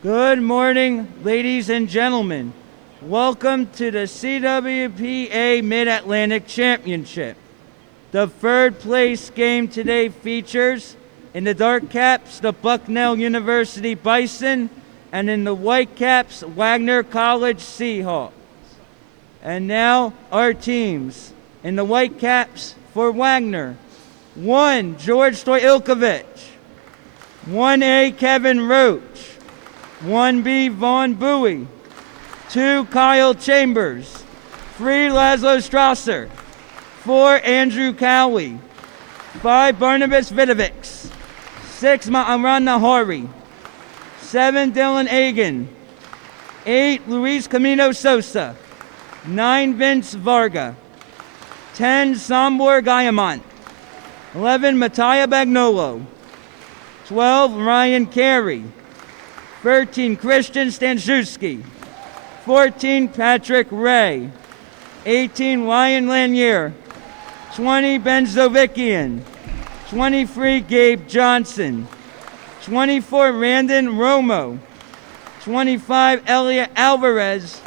Good morning, ladies and gentlemen. Welcome to the CWPA Mid-Atlantic Championship. The third place game today features, in the dark caps, the Bucknell University Bison, and in the white caps, Wagner College Seahawks. And now, our teams. In the white caps for Wagner, 1, George Stoilkovich, 1A, Kevin Roach, 1B, Vaughn Bowie, 2, Kyle Chambers, 3, Laszlo Strasser, 4, Andrew Cowie, 5, Barnabas Vidovics, 6, Amran Nahari, 7, Dylan Agan, 8, Luis Camino Sosa, 9, Vince Varga, 10, Sambor Gayamont, 11, Mattia Bagnolo, 12, Ryan Carey, 13, Christian Stanszewski, 14, Patrick Ray, 18, Ryan Lanier, 20, Ben Zovikian, 23, Gabe Johnson, 24, Randon Romo, 25, Elliot Alvarez,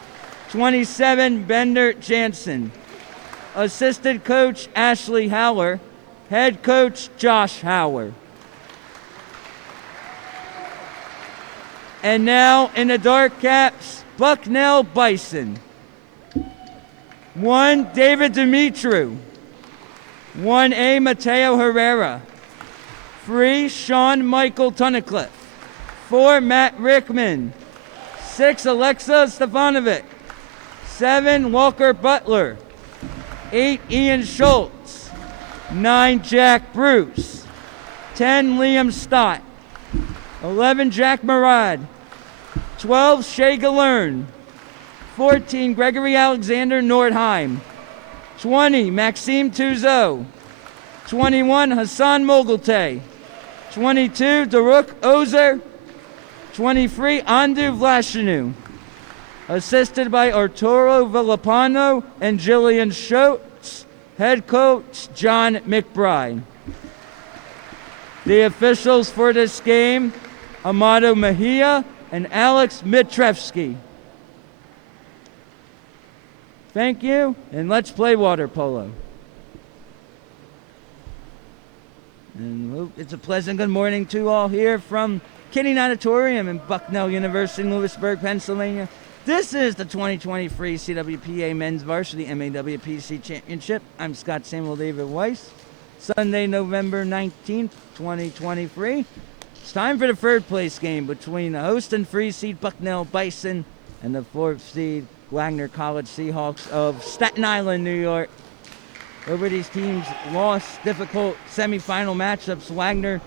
27, Bender Jansen. Assistant coach, Ashley Howler. Head coach, Josh Howler. And now, in the dark caps, Bucknell Bison. 1, David Dimitru. 1A, Mateo Herrera. 3, Sean Michael Tunnicliffe. 4, Matt Rickman. 6, Alexa Stefanovic. 7, Walker Butler. 8, Ian Schultz. 9, Jack Bruce. 10, Liam Stott. 11, Jack Murad. 12, Shea Galern. 14, Gregory Alexander Nordheim. 20, Maxime Touzeau. 21, Hassan Mogulte. 22, Daruk Ozer. 23, Andu Vlashinu. Assisted by Arturo Villapano and Jillian Schultz. Head coach, John McBride. The officials for this game, Amado Mejia and Alex Mitrevsky. Thank you, and let's play water polo. And it's a pleasant good morning to all here from Kinney Natatorium in Bucknell University in Lewisburg, Pennsylvania. This is the 2023 CWPA Men's Varsity MAWPC Championship. I'm Scott Samuel David Weiss. Sunday, November 19th, 2023. It's time for the third place game between the host and 3 seed Bucknell Bison and the 4th seed Wagner College Seahawks of Staten Island, New York. Over these teams lost difficult semifinal matchups. Wagner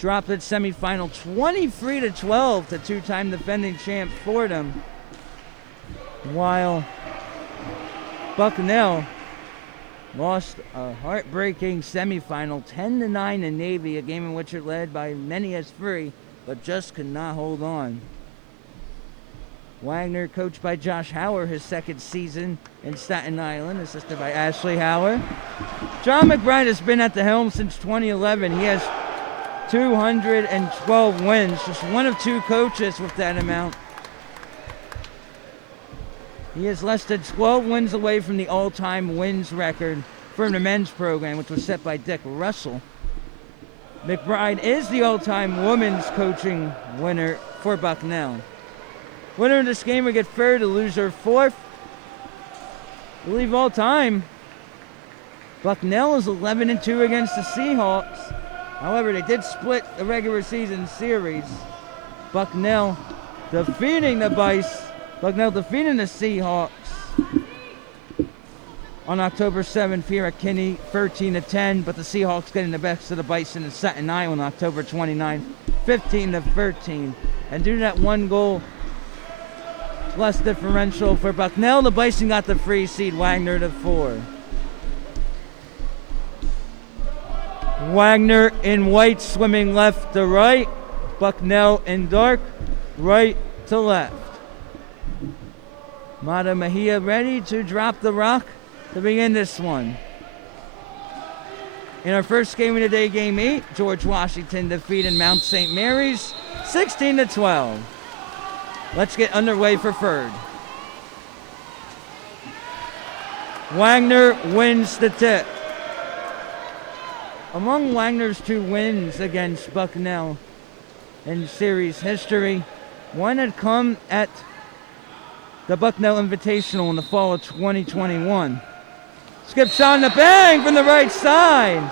dropped its semifinal 23-12 to two-time defending champ Fordham, while Bucknell lost a heartbreaking semifinal 10-9 in Navy, a game in which it led by many as 3, but just could not hold on. Wagner, coached by Josh Howard, his second season in Staten Island, assisted by Ashley Howard. John McBride has been at the helm since 2011. He has 212 wins, just one of 2 coaches with that amount. He is less than 12 wins away from the all-time wins record for the men's program, which was set by Dick Russell. McBride is the all-time women's coaching winner for Bucknell. Winner of this game will get third, the loser 4th. I believe all time, Bucknell is 11-2 against the Seahawks. However, they did split the regular season series. Bucknell defeating the Seahawks on October 7th here at Kinney, 13-10, but the Seahawks getting the best of the Bison in Staten Island on October 29th, 15-13. And due to that one goal less differential for Bucknell, the Bison got the 3 seed, Wagner to 4. Wagner in white swimming left to right. Bucknell in dark, right to left. Mata Mejia ready to drop the rock to begin this one. In our first game of the day, Game 8, George Washington defeated Mount St. Mary's 16-12. Let's get underway for third. Wagner wins the tip. Among Wagner's 2 wins against Bucknell in series history, one had come at the Bucknell Invitational in the fall of 2021. Skip shot and a bang from the right side.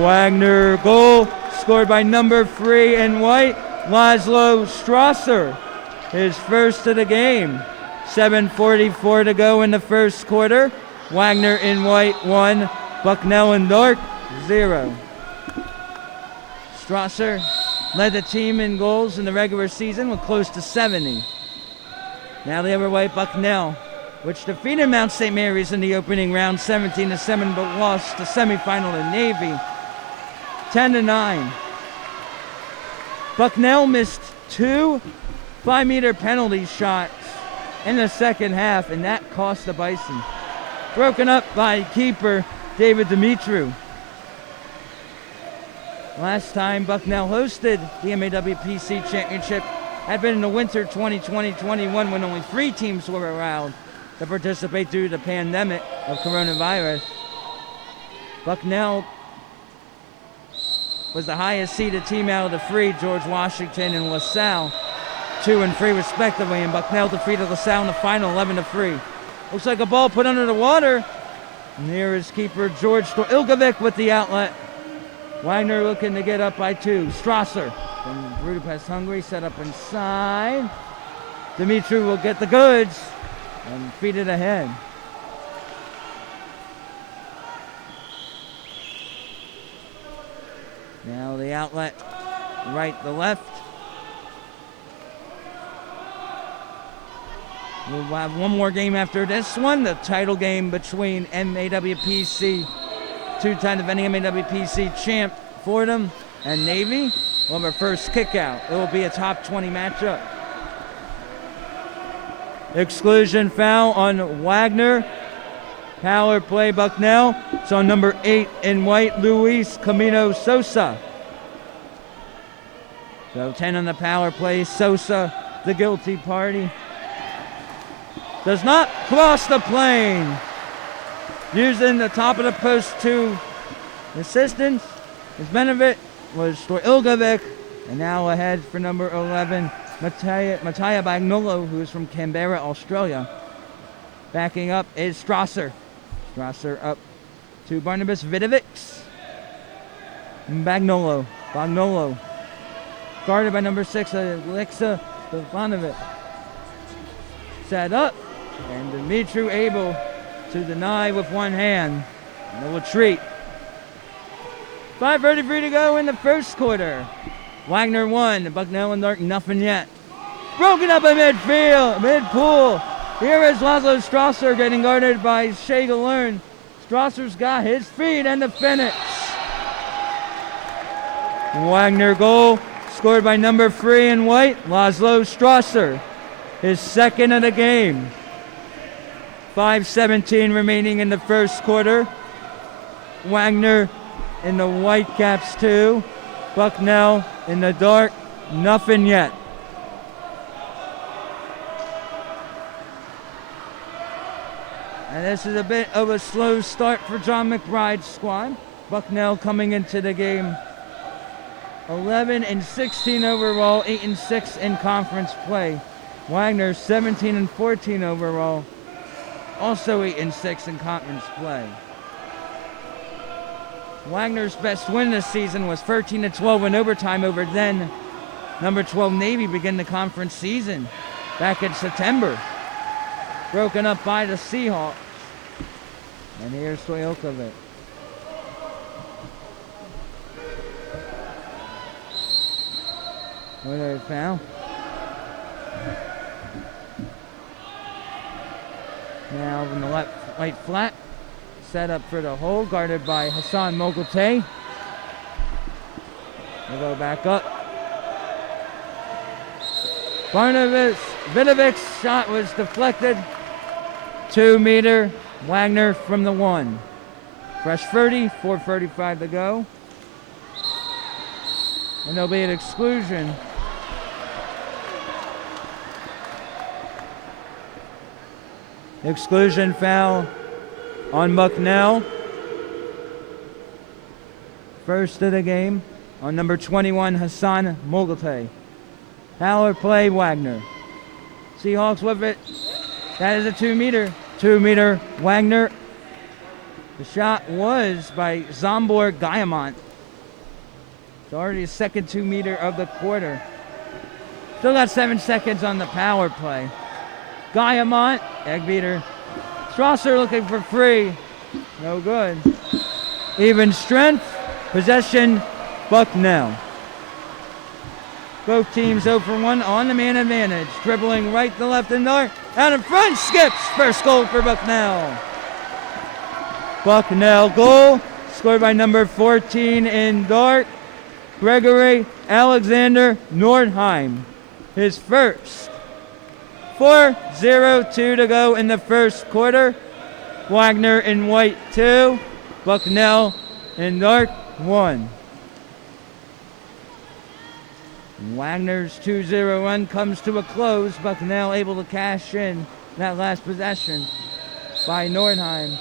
Wagner goal scored by number 3 in white, Laszlo Strasser, his first of the game. 7:44 to go in the first quarter. Wagner in white 1, Bucknell in dark 0. Strasser led the team in goals in the regular season with close to 70. Now the other white Bucknell, which defeated Mount St. Mary's in the opening round 17-7, but lost the semifinal to Navy 10-9. Bucknell missed 2 5-meter penalty shots in the second half, and that cost the Bison. Broken up by keeper David Dimitru. Last time Bucknell hosted the MAWPC Championship had been in the winter 2020-21 when only 3 teams were allowed to participate due to the pandemic of coronavirus. Bucknell was the highest seeded team out of the 3, George Washington and LaSalle, 2 and 3 respectively, and Bucknell defeated LaSalle in the final 11-3. Looks like a ball put under the water. And here is keeper George Ilgovic with the outlet. Wagner looking to get up by 2. Strasser from Budapest, Hungary, set up inside. Dimitri will get the goods and feed it ahead. Now the outlet, right to left. We'll have one more game after this one, the title game between MAWPC, 2-time defending MAWPC champ Fordham and Navy. We'll have our first kick out. It will be a top 20 matchup. Exclusion foul on Wagner. Power play Bucknell. It's on number 8 in white, Luis Camino Sosa. So 10 on the power play. Sosa, the guilty party. Does not cross the plane. Using the top of the post to assistance. His benefit was for Ilgovic. And now ahead for number 11, Mattia Bagnolo, who is from Canberra, Australia. Backing up is Strasser. Strasser up to Barnabas Vidovics. Bagnolo. Guarded by number 6, Alexa Stefanovic. Set up. And Dimitru able to deny with one hand. No retreat. 5:33 to go in the first quarter. Wagner 1, Bucknell in dark, nothing yet. Broken up in midfield, mid-pool. Here is Laszlo Strasser getting guarded by Shea Galern. Strasser's got his feet and the finish. Wagner goal scored by number 3 in white, Laszlo Strasser. His second of the game. 5:17 remaining in the first quarter. Wagner in the white caps 2. Bucknell in the dark, nothing yet. And this is a bit of a slow start for John McBride's squad. Bucknell coming into the game 11-16 overall, 8-6 in conference play. Wagner 17-14 overall, also 8-6 in conference play. Wagner's best win this season was 13-12 in overtime over then number 12 Navy begin the conference season back in September. Broken up by the Seahawks. And here's Stoykovic. Another foul. Now from the left right flat. Set up for the hole, guarded by Hassan Mogulte. We'll go back up. Barnabas Vidovic's shot was deflected. 2 meter. Wagner from the 1. Fresh 30, 4:35 to go. And there'll be an exclusion. Exclusion foul on Bucknell. First of the game on number 21, Hassan Mogalte. Power play, Wagner. Seahawks with it. That is a 2-meter. 2-meter, Wagner. The shot was by Zombor Guillemont. It's already his second 2-meter of the quarter. Still got 7 seconds on the power play. Guillemont, egg beater. Strasser looking for free. No good. Even strength. Possession, Bucknell. Both teams 0 for 1 on the man advantage. Dribbling right to left and north. Out in front, skips. First goal for Bucknell. Bucknell goal, scored by number 14 in dark, Gregory Alexander Nordheim. His first. 4:02 to go in the first quarter. Wagner in white 2, Bucknell in dark 1. Wagner's 2-0 run comes to a close. Bucknell able to cash in that last possession by Nordheim.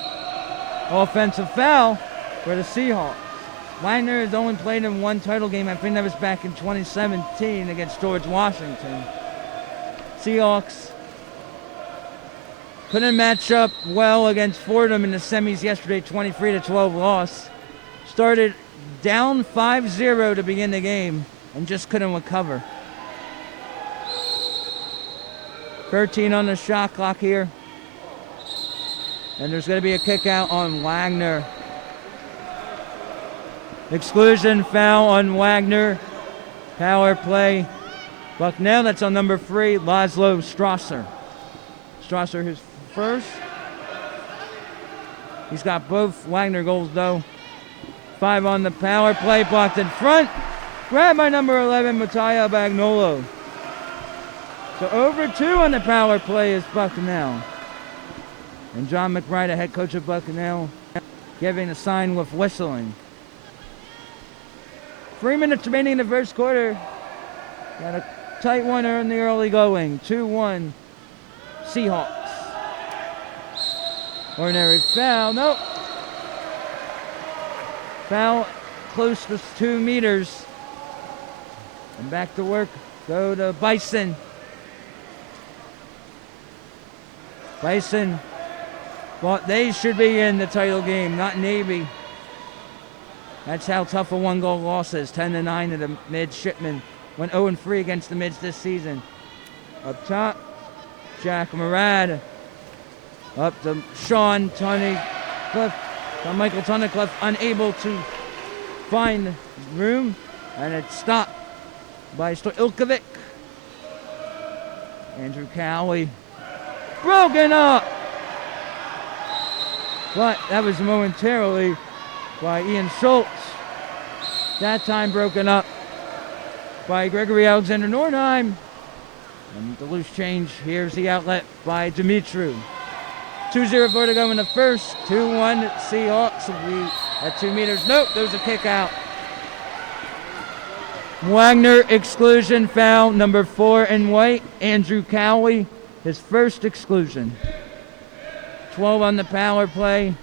Offensive foul for the Seahawks. Wagner has only played in one title game. I think that was back in 2017 against George Washington. Seahawks couldn't match up well against Fordham in the semis yesterday, 23-12 loss. Started down 5-0 to begin the game and just couldn't recover. 13 on the shot clock here. And there's going to be a kick out on Wagner. Exclusion foul on Wagner. Power play. Bucknell, that's on number 3, Laszlo Strasser. Strasser his first. He's got both Wagner goals though. 5 on the power play, blocked in front. Grabbed by number 11, Mattia Bagnolo. So over 2 on the power play is Bucknell. And John McBride, the head coach of Bucknell, giving a sign with whistling. 3 minutes remaining in the first quarter. Got a tight one in the early going. 2-1 Seahawks. Ordinary foul. Nope. Foul close to 2 meters. And back to work. Go to Bison. Bison thought they should be in the title game, not Navy. That's how tough a 1-goal loss is. 10-9 to the midshipmen. Went 0-3 against the mids this season. Up top, Jack Murad. Up to Sean Tunnicliffe. Michael Tunnicliffe unable to find room. And it's stopped by Stojilkovic. Andrew Cowie. Broken up! But that was momentarily by Ian Schultz. That time broken up by Gregory Alexander Nordheim. And the loose change, here's the outlet by Dimitru. 2:04 to go in the first. 2-1 Seahawks. We at 2 meters. Nope, there's a kick out. Wagner exclusion foul, number 4 in white, Andrew Cowie, his first exclusion. 12 on the power play.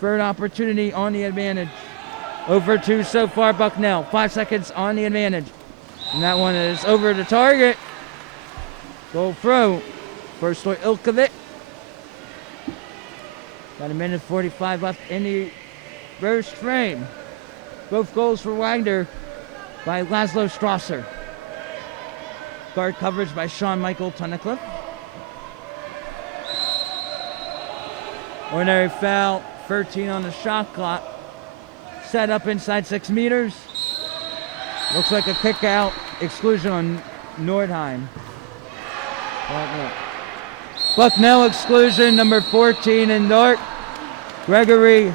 Third opportunity on the advantage. Over 2 so far, Bucknell. 5 seconds on the advantage. And that one is over the target. Goal throw for Stojilkovic. Got a minute 45 left in the first frame. Both goals for Wagner by Laszlo Strasser. Guard coverage by Sean Michael Tunnicliffe. Ordinary foul, 13 on the shot clock. Set up inside 6 meters. Looks like a kick out. Exclusion on Nordheim. Bucknell exclusion, number 14 in dark. Gregory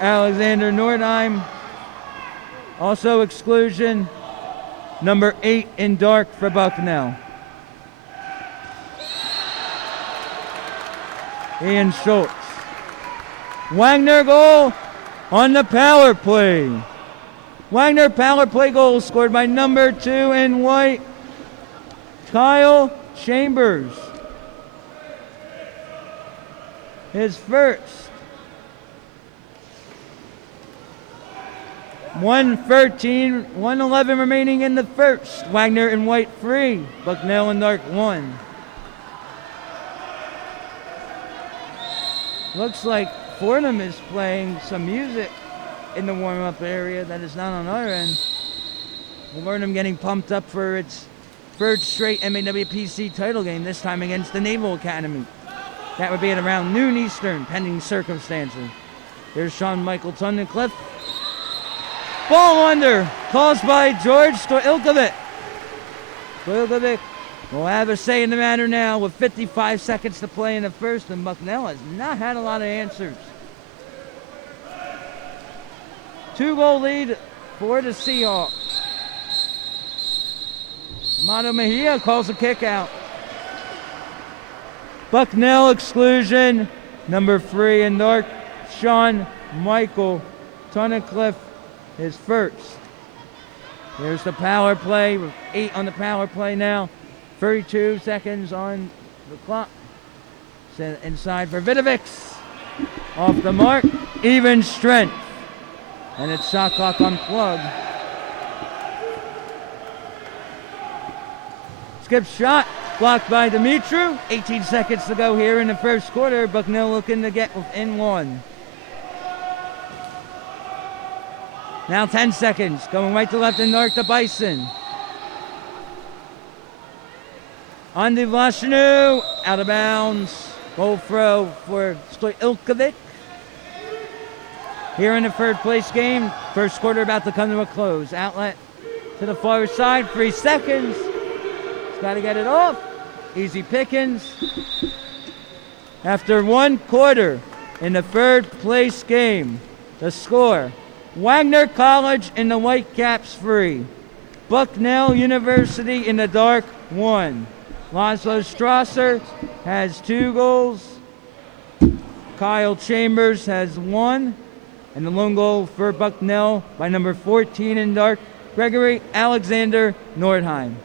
Alexander Nordheim. Also exclusion, number 8 in dark for Bucknell. Ian Schultz. Wagner goal on the power play. Wagner power play goal scored by number 2 in white, Kyle Chambers. His first. 1:13, 1:11 remaining in the first. Wagner in white 3, Bucknell in dark 1. Looks like Fordham is playing some music in the warm-up area that is not on our end. Fordham getting pumped up for its third straight MAWPC title game, this time against the Naval Academy. That would be at around noon Eastern, pending circumstances. Here's Sean Michael Tunnicliffe. Ball under, caused by George Stoilkovic. Stoilkovic will have a say in the matter now with 55 seconds to play in the first, and Bucknell has not had a lot of answers. 2-goal lead for the Seahawks. Amato Mejia calls a kick out. Bucknell exclusion, number 3 in dark, Sean Michael Tunnicliffe, his first. Here's the power play with 8 on the power play now. 32 seconds on the clock. Sent inside for Vidovics. Off the mark, even strength. And it's shot clock unplugged. Skip shot, blocked by Dimitru. 18 seconds to go here in the first quarter. Bucknell looking to get within 1. Now 10 seconds, going right to left and north to Bison. On the Vlashinu, out of bounds. Goal throw for Stoilkovic. Here in the third place game, first quarter about to come to a close. Outlet to the far side, 3 seconds. He's got to get it off. Easy pickings. After 1 quarter in the third place game, the score, Wagner College in the Whitecaps 3. Bucknell University in the dark 1. Laszlo Strasser has 2 goals. Kyle Chambers has 1. And the lone goal for Bucknell by number 14 in dark, Gregory Alexander Nordheim.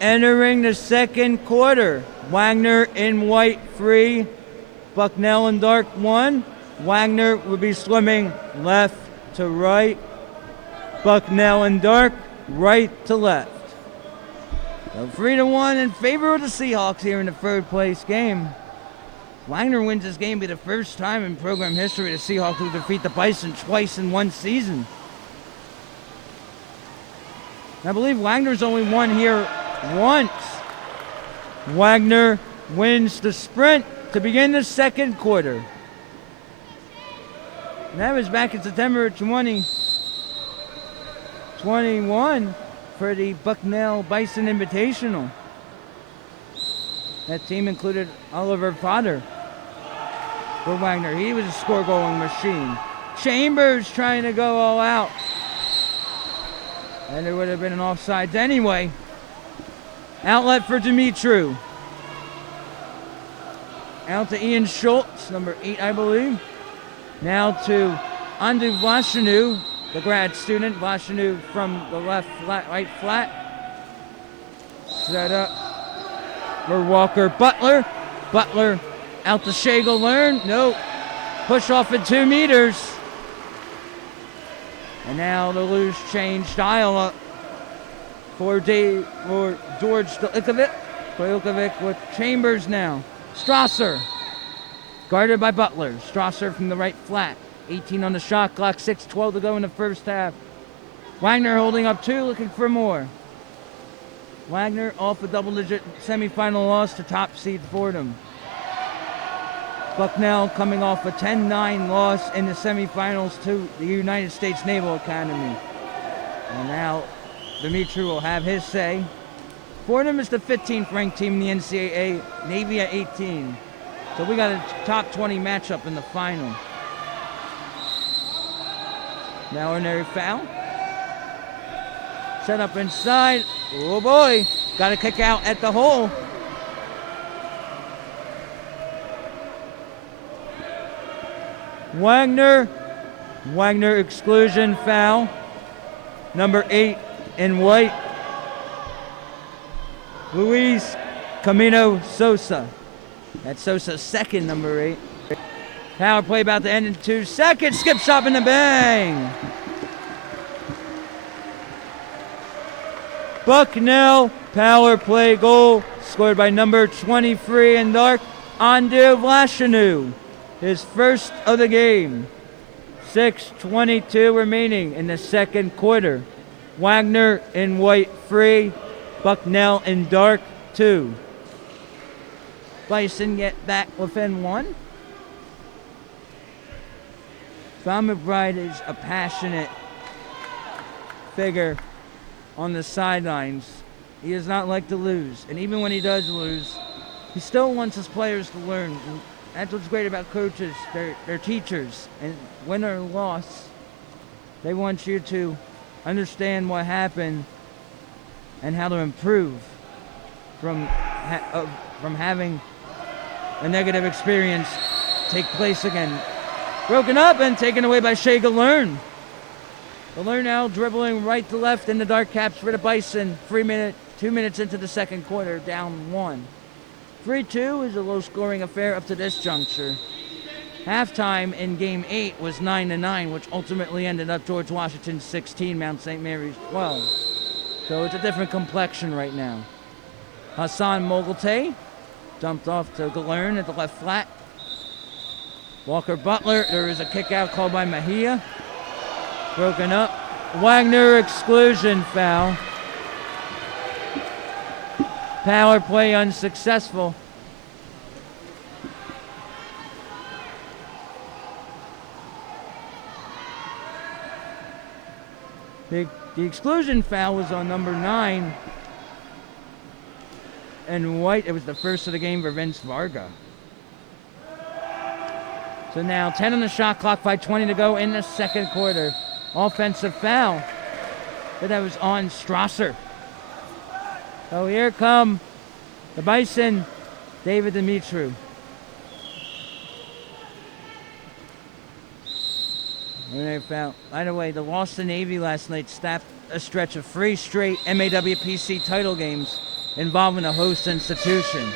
Entering the second quarter, Wagner in white 3, Bucknell in dark 1. Wagner will be swimming left to right. Bucknell in dark, right to left. So 3-1 in favor of the Seahawks here in the third place game. Wagner wins this game, be the first time in program history the Seahawks will defeat the Bison twice in one season. I believe Wagner's only won here once. Wagner wins the sprint to begin the second quarter. And that was back in September 20. 21 for the Bucknell Bison Invitational. That team included Oliver Potter for Wagner. He was a score-going machine. Chambers trying to go all out. And there would have been an offsides anyway. Outlet for Dimitru. Out to Ian Schultz, number 8, I believe. Now to Andu Vlashanu, the grad student. Vlashanu from the left flat, right flat. Set up for Walker Butler. Butler out to Shea Galern. Nope. Push off at 2 meters. And now the loose change dial up for George Stojkovic. Stojkovic with Chambers now. Strasser, guarded by Butler. Strasser from the right flat. 18 on the shot clock, 6:12 to go in the first half. Wagner holding up 2, looking for more. Wagner off a double-digit semifinal loss to top seed Fordham. Bucknell coming off a 10-9 loss in the semifinals to the United States Naval Academy. And now Dimitri will have his say. Fordham is the 15th ranked team in the NCAA, Navy at 18. So we got a top 20 matchup in the final. Now ordinary foul. Set up inside. Oh boy, got a kick out at the hole. Wagner exclusion foul. Number 8 in white. Luis Camino Sosa. That's Sosa's second, number 8. Power play about to end in 2 seconds. Skip shot and a bang. Bucknell power play goal scored by number 23 in dark, Andu Vlashanu. His first of the game. 6:22 remaining in the second quarter. Wagner in white 3, Bucknell in dark 2. Bison get back within 1. Tom McBride is a passionate figure on the sidelines. He does not like to lose. And even when he does lose, he still wants his players to learn. And that's what's great about coaches. They're teachers. And win or loss, they want you to understand what happened and how to improve from having a negative experience take place again. Broken up and taken away by Shea Galern. Galern now dribbling right to left in the dark caps for the Bison. 2 minutes into the second quarter, down 1. 3-2 is a low-scoring affair up to this juncture. Halftime in Game 8 was 9-9, which ultimately ended up George Washington 16, Mount St. Mary's 12. So it's a different complexion right now. Hassan Mogulte dumped off to Galern at the left flat. Walker Butler, there is a kick out called by Mejia. Broken up. Wagner exclusion foul. Power play unsuccessful. The exclusion foul was on number 9. And white, it was the first of the game for Vince Varga. So now 10 on the shot clock, 5:20 to go in the second quarter. Offensive foul. But that was on Strasser. So here come the Bison, David Dimitru. Foul. By the way, the loss to Navy last night snapped a stretch of 3 straight MAWPC title games involving a host institution.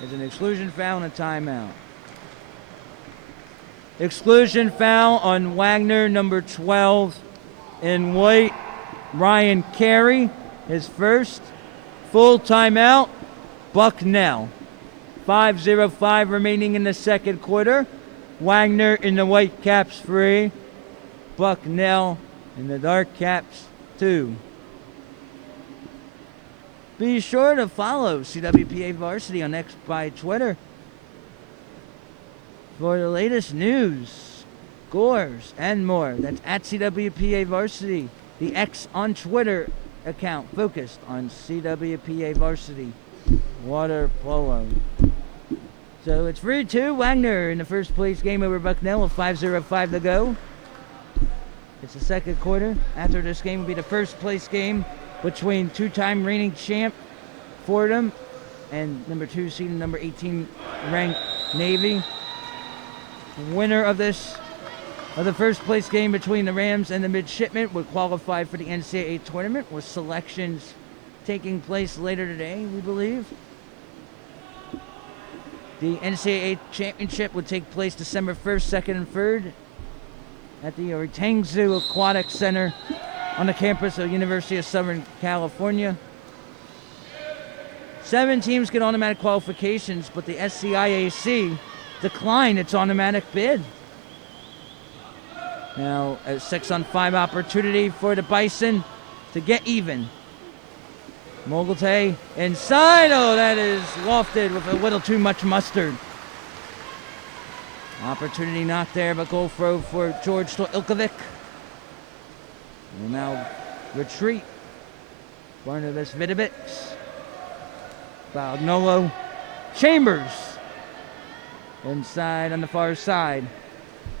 There's an exclusion foul and a timeout. Exclusion foul on Wagner, number 12 in white, Ryan Carey, his first. Full timeout, Bucknell. 5:05 remaining in the second quarter. Wagner in the white caps 3, Bucknell in the dark caps 2. Be sure to follow CWPA Varsity on X by Twitter for the latest news scores, and more. That's at CWPA Varsity, the X on Twitter account focused on CWPA Varsity Water Polo. So it's 3-2, Wagner in the first place game over Bucknell with 5:05 to go. It's the second quarter. After this game will be the first place game between two-time reigning champ Fordham and number 2 seed and number 18 ranked Navy. Winner of the first place game between the Rams and the Midshipmen would qualify for the NCAA tournament, with selections taking place later today, we believe. The NCAA championship would take place December 1st, 2nd, and 3rd at the Retangzu Aquatic Center on the campus of University of Southern California. 7 teams get automatic qualifications, but the SCIAC declined its automatic bid. Now, a 6-on-5 opportunity for the Bison to get even. Mogulte inside. Oh, that is lofted with a little too much mustard. Opportunity not there, but goal throw for George Ilkovic. Will now retreat. Barnabas Vidovic. Bagnolo. Chambers. Inside on the far side.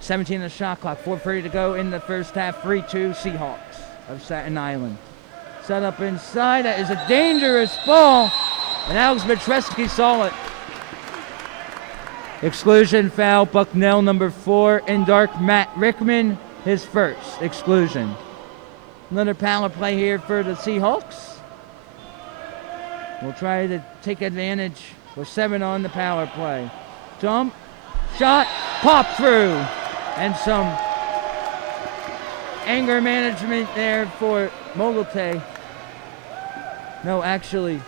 17 on the shot clock. 4:30 to go in the first half. 3-2 Seahawks of Staten Island. Set up inside. That is a dangerous ball. And Alex Petresky saw it. Exclusion foul. Bucknell number 4 in dark. Matt Rickman, his first exclusion. Another power play here for the Seahawks. We'll try to take advantage with 7 on the power play. Jump, shot, pop through. And some anger management there for Mogulte. No, actually,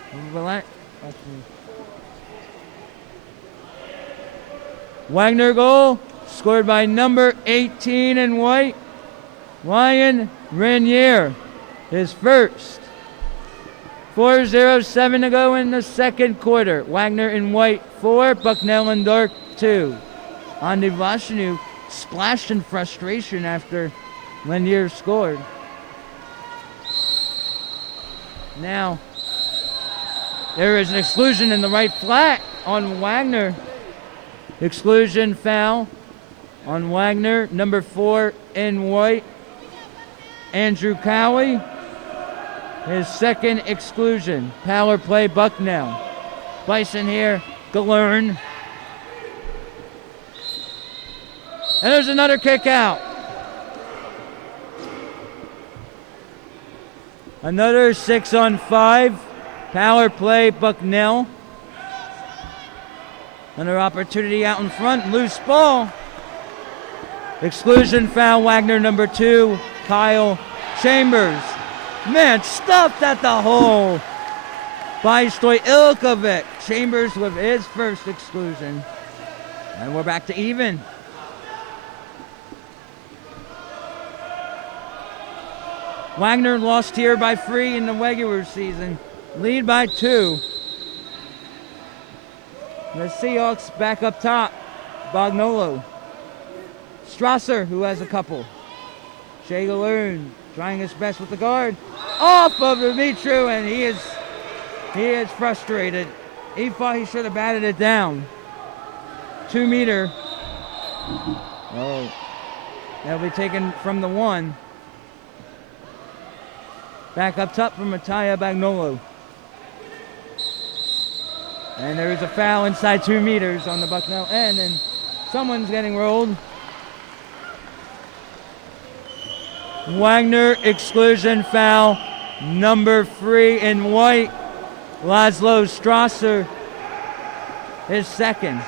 Wagner goal, scored by number 18 in white, Ryan Renier, his first. 4:07 to go in the second quarter. Wagner in white 4, Bucknell in dark 2. Andy Vashanu splashed in frustration after Lanier scored. Now, there is an exclusion in the right flat on Wagner. Exclusion foul on Wagner, number 4 in white, Andrew Cowie. His second exclusion. Power play Bucknell. Bison here, Galern. And there's another kick out. Another 6-on-5. Power play Bucknell. Another opportunity out in front. Loose ball. Exclusion foul. Wagner number 2. Kyle Chambers. Man, stuffed at the hole by Ilkovic. Chambers with his first exclusion. And we're back to even. Wagner lost here by 3 in the regular season. Lead by 2. The Seahawks back up top. Bagnolo. Strasser, who has a couple. Shea Galern trying his best with the guard. Off of Dimitru, and he is frustrated. He thought he should have batted it down. 2 meter. Oh, that'll be taken from the 1. Back up top from Mattia Bagnolo. And there is a foul inside 2 meters on the Bucknell end, and someone's getting rolled. Wagner exclusion foul, number 3 in white, Laszlo Strasser, his second.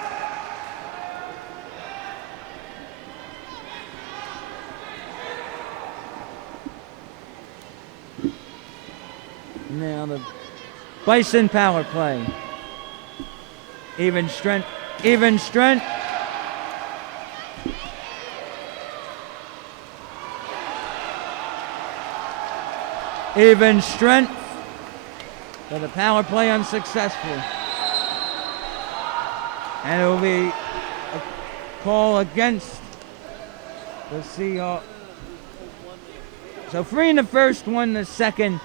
Now the Bison power play. Even strength, even strength. Even strength. So the power play unsuccessful. And it will be a call against The Seahawks. So 3 in the first, 1 in the second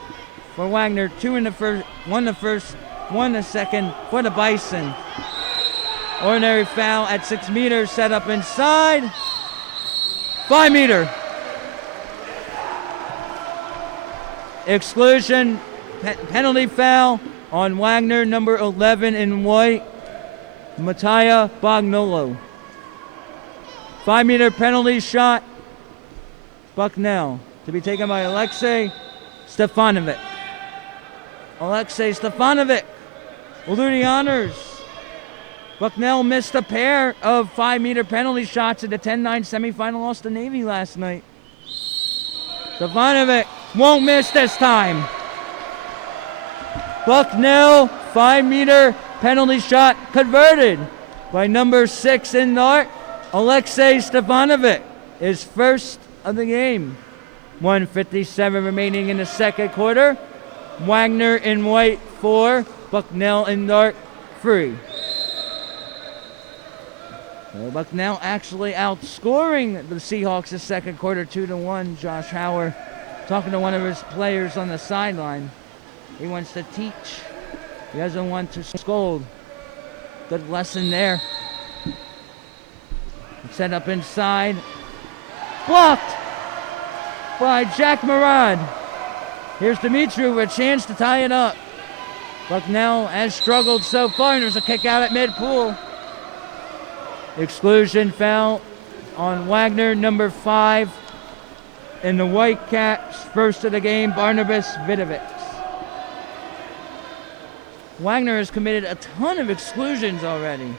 for Wagner. 2 in the first, 1 the first, 1 the second for the Bison. Ordinary foul at 6 meters, set up inside. 5 meter. Exclusion, penalty foul on Wagner, number 11 in white, Mattia Bognolo. 5 meter penalty shot, Bucknell, to be taken by Alexei Stefanovic. Alexei Stefanovic will do the honors. Bucknell missed a pair of 5 meter penalty shots in the 10-9 semifinal loss to Navy last night. Stefanovic won't miss this time. Bucknell 5 meter penalty shot converted by number 6 in Dart, Alexei Stefanovic, is first of the game. 1:57 remaining in the second quarter. Wagner in white 4, Bucknell in Dart 3. Well, Bucknell actually outscoring the Seahawks this second quarter 2-1. Josh Hauer talking to one of his players on the sideline. He wants to teach. He doesn't want to scold. Good lesson there. Set up inside. Blocked by Jack Murad. Here's Dimitri with a chance to tie it up. Bucknell has struggled so far, and there's a kick out at mid-pool. Exclusion foul on Wagner, number 5 in the Whitecaps. First of the game, Barnabas Vidovic. Wagner has committed a ton of exclusions already.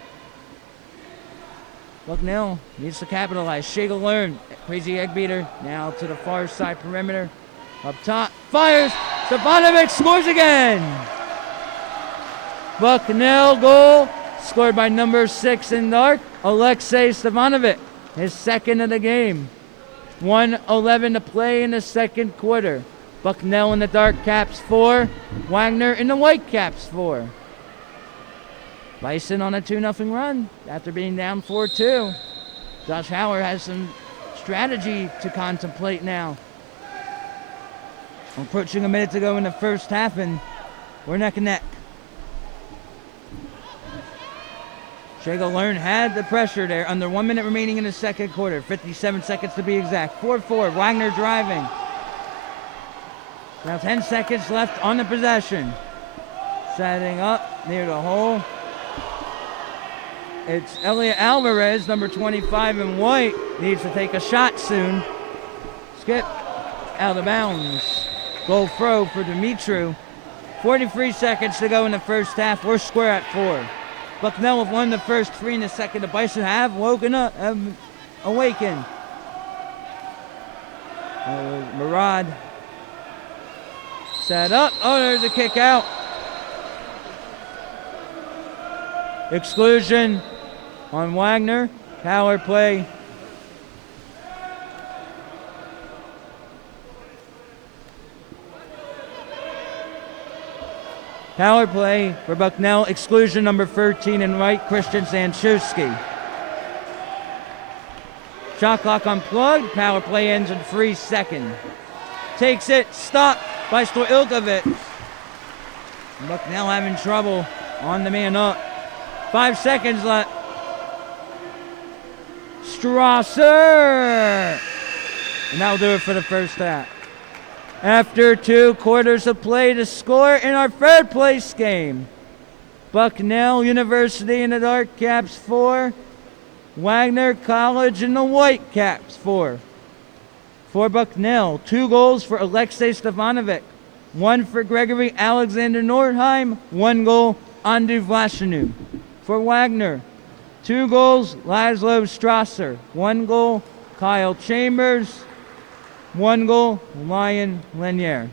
Bucknell needs to capitalize. Shagel Learn, crazy egg beater, now to the far side perimeter. Up top, fires, Stefanovic scores again! Bucknell goal, scored by number 6 in Dart, Alexei Stefanovic, his second of the game. 1:11 to play in the second quarter. Bucknell in the Dark Caps 4, Wagner in the White Caps 4. Bison on a 2-0 run after being down 4-2. Josh Hauer has some strategy to contemplate now. Approaching a minute to go in the first half, and we're neck and neck. Shagel Learn had the pressure there. Under 1 minute remaining in the second quarter. 57 seconds to be exact. 4-4, Wagner driving. Now 10 seconds left on the possession. Setting up near the hole. It's Elliot Alvarez, number 25 in white. Needs to take a shot soon. Skip out of bounds. Goal throw for Dimitru. 43 seconds to go in the first half. We're square at 4. Bucknell have won the first 3 in the second. The Bison have woken up, have awakened. Murad set up. Oh, there's a kick out. Exclusion on Wagner. Power play. Power play for Bucknell. Exclusion number 13 in right, Christian Sanchewski. Shot clock unplugged. Power play ends in 3 seconds. Takes it. Stopped by Stoilkovic. Bucknell having trouble on the man up. 5 seconds left. Strasser! And that'll do it for the first half. After 2 quarters of play to score in our third place game. Bucknell University in the Dark Caps 4. Wagner College in the White Caps 4. For Bucknell, 2 goals for Alexei Stefanovic. 1 for Gregory Alexander Nordheim. 1 goal, Andu Vlashinu. For Wagner, 2 goals, Laszlo Strasser. 1 goal, Kyle Chambers. 1 goal, Lion Lanier.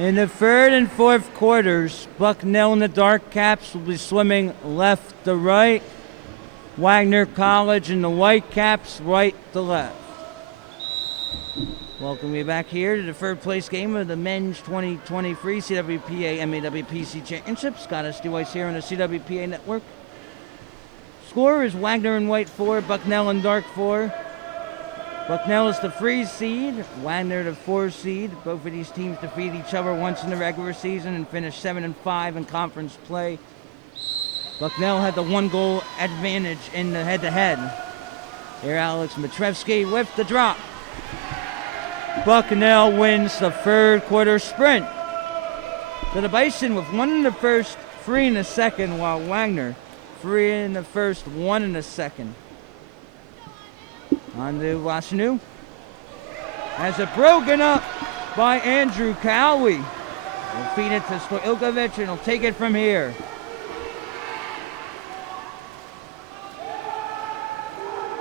In the third and fourth quarters, Bucknell and the Dark Caps will be swimming left to right. Wagner College and the White Caps right to left. Welcome you back here to the third place game of the men's 2023 CWPA MAWPC Championship. Scott S. Weiss here on the CWPA Network. Score is Wagner and White 4, Bucknell and Dark 4. Bucknell is the 3 seed, Wagner the 4 seed. Both of these teams defeat each other once in the regular season and finished 7-5 in conference play. Bucknell had the 1-goal advantage in the head-to-head. Here Alex Matrevsky with the drop. Bucknell wins the third quarter sprint. So the Bison with 1 in the first, 3 in the second, while Wagner 3 in the first, 1 in the second. On to Wasanu. Has it broken up by Andrew Cowie. He'll feed it to Stojkovic and he'll take it from here.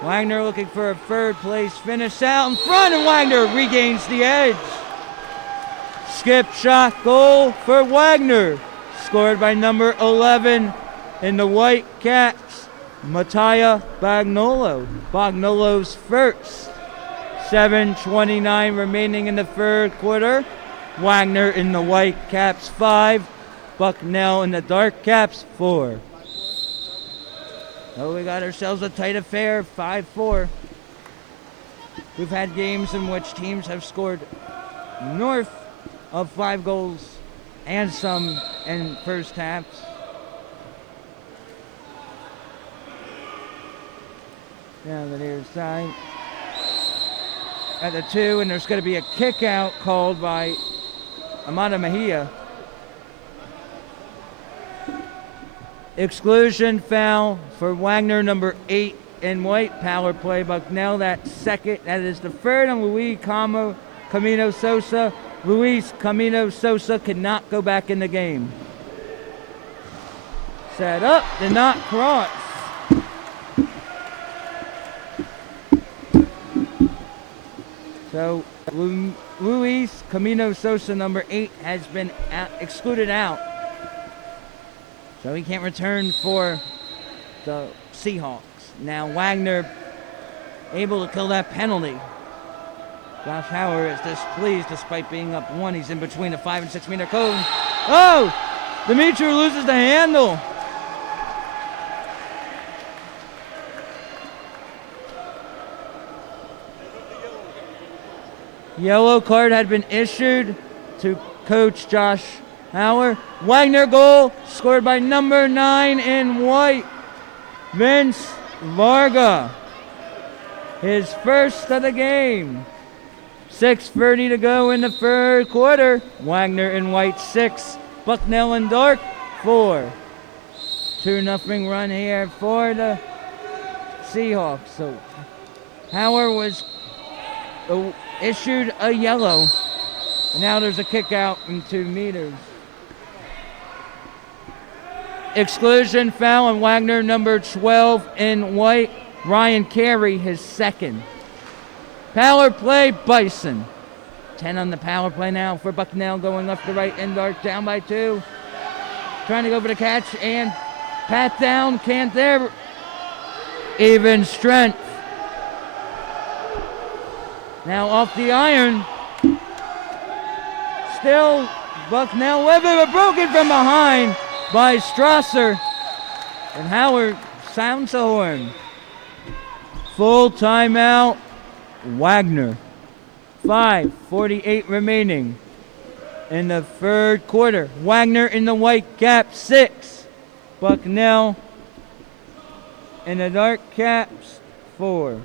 Wagner looking for a third place finish out in front, and Wagner regains the edge. Skip shot goal for Wagner. Scored by number 11 in the White Caps, Mattia Bagnolo. Bagnolo's first. 7:29 remaining in the third quarter. Wagner in the White Caps 5, Bucknell in the Dark Caps 4. Oh, we got ourselves a tight affair, 5-4. We've had games in which teams have scored north of 5 goals and some in first halves. Down the near side. At the 2, and there's going to be a kick out called by Amada Mejia. Exclusion foul for Wagner, number 8 in White. Power play Bucknell, that second. That is the third on Luis Camino Sosa. Luis Camino Sosa cannot go back in the game. Set up, did not cross. So Luis Camino Sosa, number 8, has been excluded out. So he can't return for the Seahawks. Now Wagner able to kill that penalty. Josh Howard is displeased despite being up 1. He's in between the 5 and 6 meter cone. Oh! Dimitri loses the handle. Yellow card had been issued to Coach Josh Howard. Wagner goal scored by number 9 in White, Vince Varga. His first of the game. 6:30 to go in the third quarter. Wagner in White 6, Bucknell in Dark 4. 2-0 run here for the Seahawks. So Howard was issued a yellow. And now there's a kick out in 2 meters. Exclusion foul on Wagner, number 12 in White. Ryan Carey, his second. Power play, Bison. 10 on the power play now for Bucknell, going left to right in Dark, down by 2. Trying to go for the catch and pat down, can't there. Even strength. Now off the iron. Still Bucknell with it, but broken from behind by Strasser. And Howard sounds the horn. Full timeout, Wagner. 5:48 remaining in the third quarter. Wagner in the White Caps 6. Bucknell in the Dark Caps 4.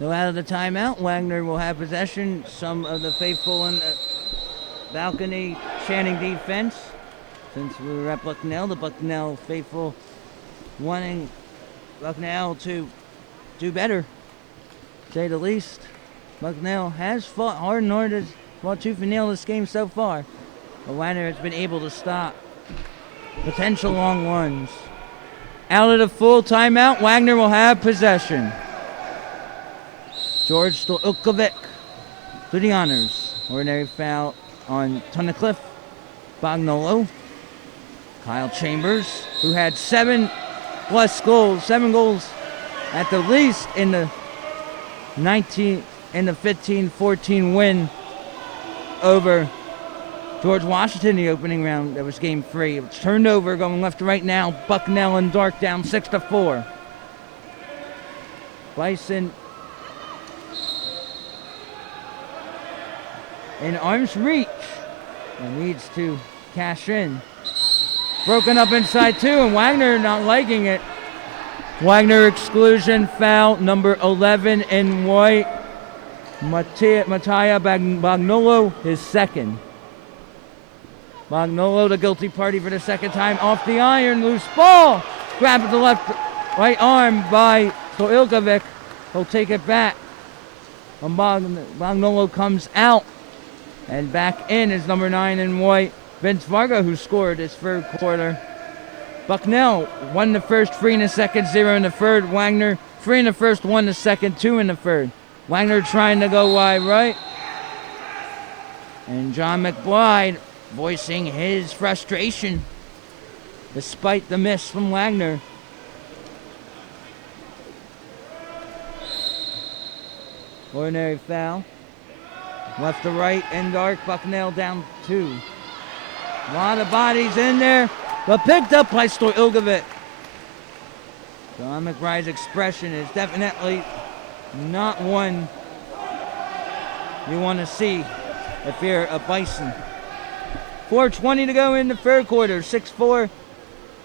Go out of the timeout. Wagner will have possession. Some of the faithful in the balcony chanting defense. Since we were at Bucknell, the Bucknell faithful wanting Bucknell to do better, to say the least. Bucknell has fought hard in order to fought tooth and nail this game so far. But Wagner has been able to stop potential long runs. Out of the full timeout, Wagner will have possession. George Stojkovic to the honors. Ordinary foul on Tunnicliffe. Bagnolo. Kyle Chambers, who had 7 goals at the least in the 15-14 win over George Washington in the opening round. That was game 3. It's turned over, going left to right now. Bucknell and Dark down 6-4. Bison in arm's reach and needs to cash in. Broken up inside 2, and Wagner not liking it. Wagner exclusion foul number 11 in white. Mattia Bagnolo, his second. Bagnolo, the guilty party for the second time, off the iron, loose ball. Grabbed with the right arm by Stojkovic. He'll take it back. Bagnolo comes out, and back in is number 9 in white, Vince Varga, who scored his third quarter. Bucknell won the first, 3 in the second, 0 in the third. Wagner 3 in the first, 1 in the second, 2 in the third. Wagner trying to go wide right. And John McBride voicing his frustration despite the miss from Wagner. Ordinary foul. Left to right and Dark. Bucknell down 2. A lot of bodies in there, but picked up by Stojkovic. John McBride's expression is definitely not one you want to see if you're a Bison. 4:20 to go in the third quarter. 6-4.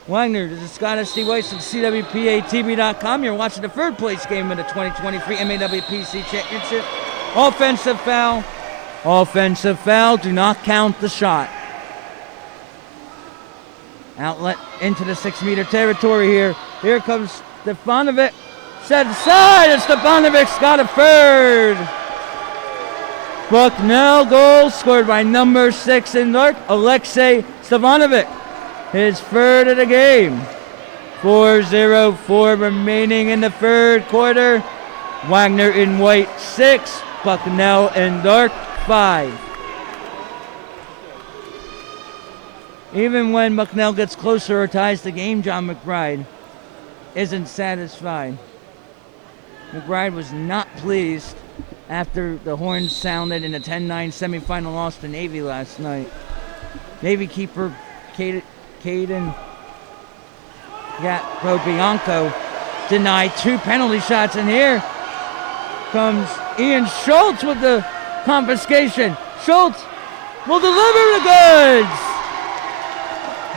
Wagner. This is Scott S. C. Weiss of CWPA-TV.com. You're watching the third place game of the 2023 MAWPC Championship. Offensive foul. Offensive foul. Do not count the shot. Outlet into the 6-meter territory here. Here comes Stefanovic. Set aside, and Stefanovic's got a third. Bucknell goal scored by number 6 in Dark, Alexei Stefanovic. His third of the game. 4:04 remaining in the third quarter. Wagner in white 6, Bucknell in Dark 5. Even when Bucknell gets closer or ties the game, John McBride isn't satisfied. McBride was not pleased after the horns sounded in a 10-9 semifinal loss to Navy last night. Navy keeper Caden Bianco denied 2 penalty shots, and here comes Ian Schultz with the confiscation. Schultz will deliver the goods.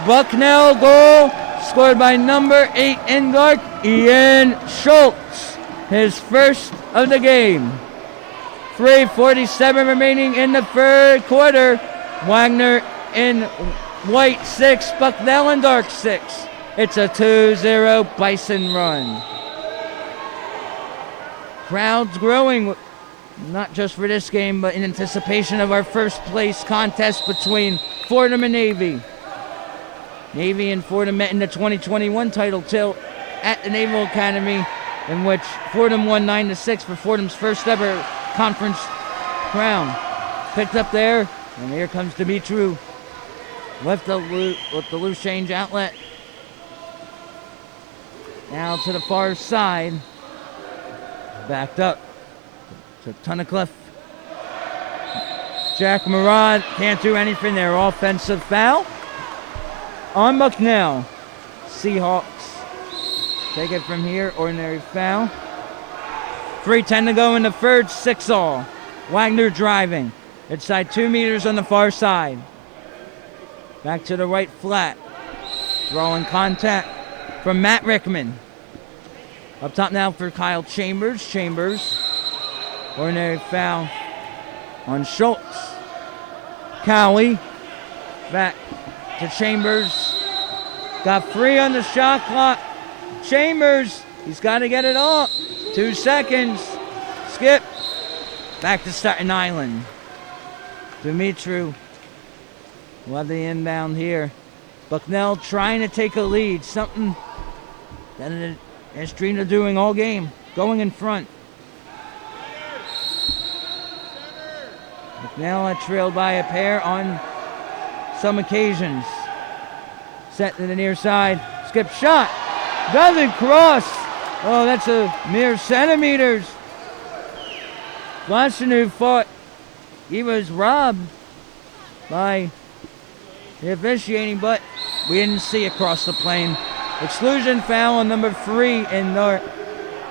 Bucknell goal scored by number 8 in Dark, Ian Schultz. His first of the game. 3:47 remaining in the third quarter. Wagner in white 6, Bucknell in Dark 6. It's a 2-0 Bison run. Crowds growing, not just for this game, but in anticipation of our first place contest between Fordham and Navy. Navy and Fordham met in the 2021 title tilt at the Naval Academy, in which Fordham won 9-6 for Fordham's first ever conference crown. Picked up there, and here comes Dimitru with the loose change outlet. Now to the far side. Backed up to Tunnicliffe. Jack Murad can't do anything there. Offensive foul on Bucknell. Seahawks take it from here. Ordinary foul. 3:10 to go in the third. 6-all. Wagner driving. Inside 2 meters on the far side. Back to the right flat. Throwing contact from Matt Rickman. Up top now for Kyle Chambers. Chambers Ordinary foul on Schultz. Cowie back to Chambers. Got 3 on the shot clock. Chambers, he's got to get it off. 2 seconds. Skip. Back to Staten Island. Dimitru will have the inbound here. Bucknell trying to take a lead. Something that has dreamed of doing all game. Going in front. Bucknell had trailed by a pair on some occasions. Set to the near side. Skip shot. Doesn't cross. Oh, that's a mere centimeters. Vlashinu fought. He was robbed by the officiating, but we didn't see it cross the plane. Exclusion foul on number 3 in North.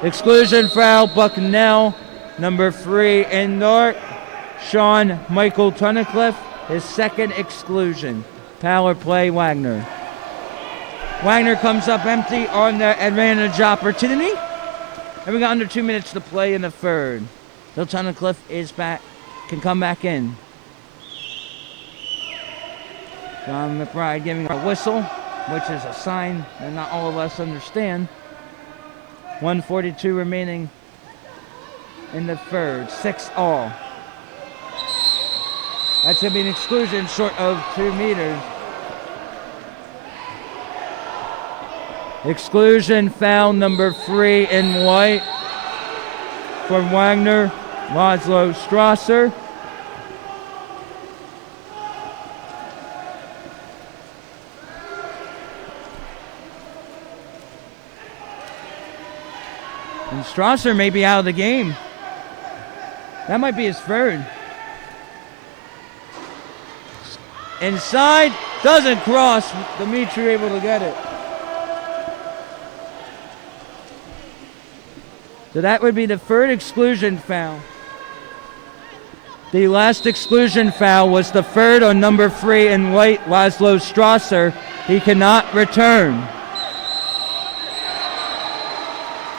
Exclusion foul, Bucknell, number 3 in North. Sean Michael Tunnicliffe, his second exclusion. Power play, Wagner. Wagner comes up empty on the advantage opportunity. And we got under 2 minutes to play in the third. Bill Tunnicliffe is back, can come back in. John McBride giving a whistle, which is a sign that not all of us understand. 1:42 remaining in the third, 6 all. That's going to be an exclusion short of 2 meters. Exclusion foul number 3 in white for Wagner, Laszlo Strasser. And Strasser may be out of the game. That might be his third. Inside, doesn't cross. Dimitri able to get it. So that would be the third exclusion foul. The last exclusion foul was the third on number 3 in white, Laszlo Strasser. He cannot return.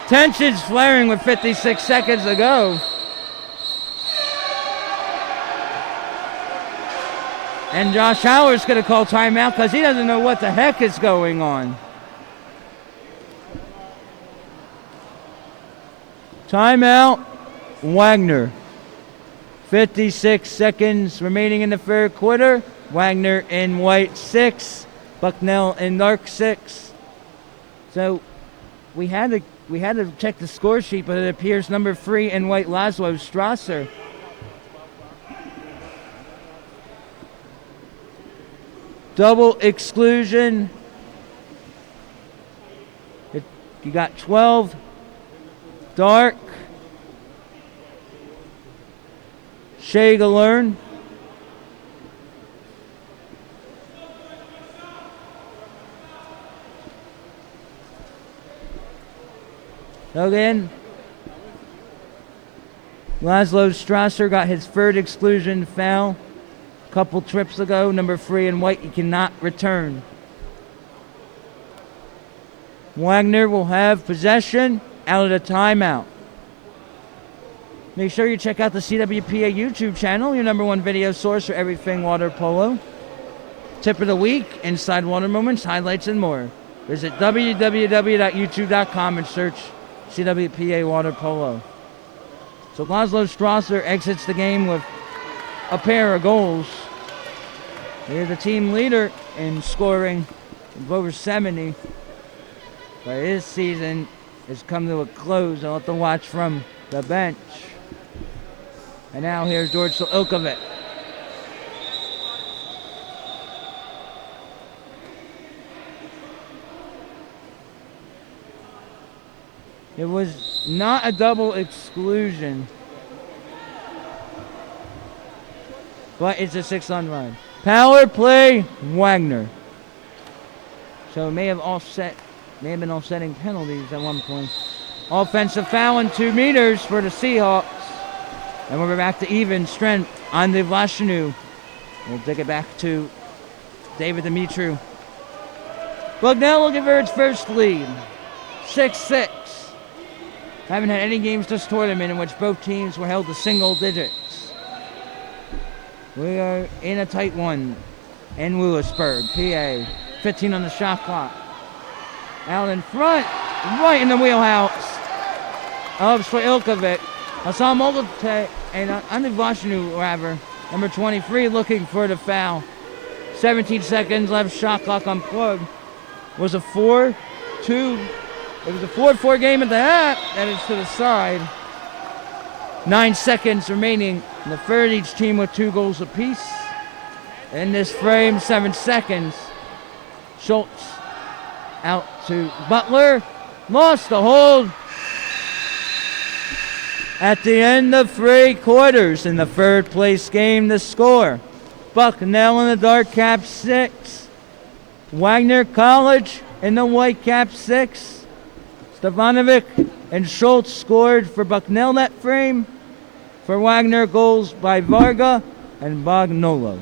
Tensions flaring with 56 seconds to go. And Josh Howard's going to call timeout because he doesn't know what the heck is going on. Timeout, Wagner. 56 seconds remaining in the third quarter. Wagner in white 6, Bucknell in dark 6. So we had to check the score sheet, but it appears number 3 in white, Laszlo Strasser. Double exclusion. You got 12. Dark. Shea Galern. Again, Laszlo Strasser got his third exclusion foul a couple trips ago. Number 3 in white, he cannot return. Wagner will have possession out of the timeout. Make sure you check out the CWPA YouTube channel, your #1 video source for everything water polo. Tip of the week, inside water moments, highlights, and more. Visit www.youtube.com and search CWPA Water Polo. So Laszlo Strasser exits the game with a pair of goals. He is the team leader in scoring of over 70. But his season has come to a close. I'll have to watch from the bench. And now here's George Ilkovic. It was not a double exclusion, but it's a 6-on run. Power play, Wagner. So it may have been offsetting penalties at one point. Offensive foul in 2 meters for the Seahawks. And we're back to even strength on the Vlashinu. We'll take it back to David Dimitru. Bucknell looking for its first lead. 6-6. Haven't had any games this tournament in which both teams were held to single digits. We are in a tight one in Lewisburg, PA. 15 on the shot clock. Out in front, right in the wheelhouse of Svojilkovic. Hassan Mogote and Andivashinu, rather, number 23, looking for the foul. 17 seconds left, shot clock unplugged. Was a 4-2. It was a 4-4 game at the half. That is to the side. 9 seconds remaining in the third, each team with 2 goals apiece. In this frame, 7 seconds. Schultz out to Butler. Lost the hold. At the end of 3 quarters in the third place game, the score. Bucknell in the dark cap 6. Wagner College in the white cap 6. Stefanovic and Schultz scored for Bucknell that frame. For Wagner, goals by Varga and Bognolo.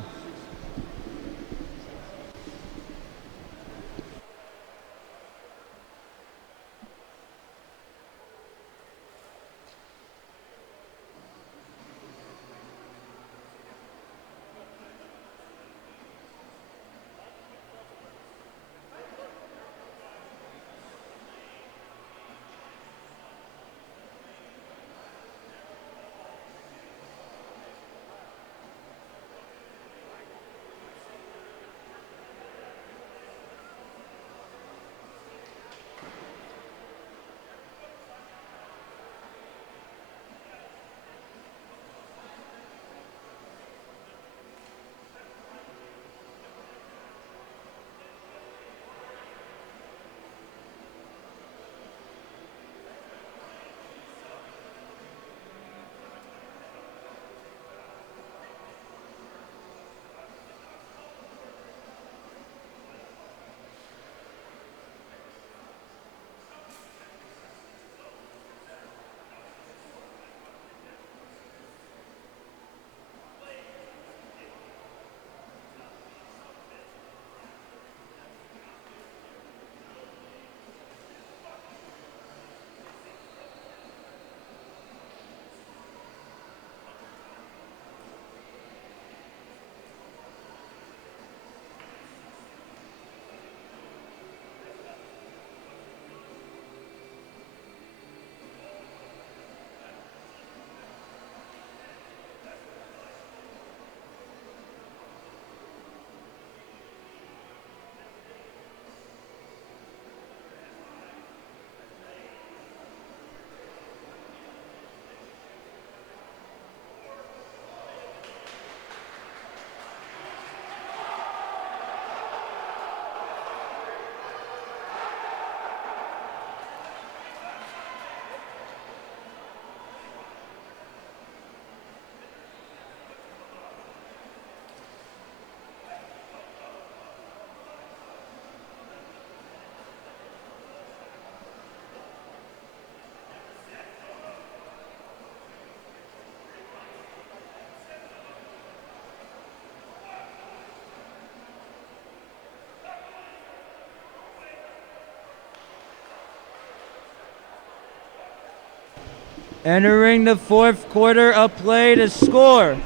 Entering the fourth quarter of play to score.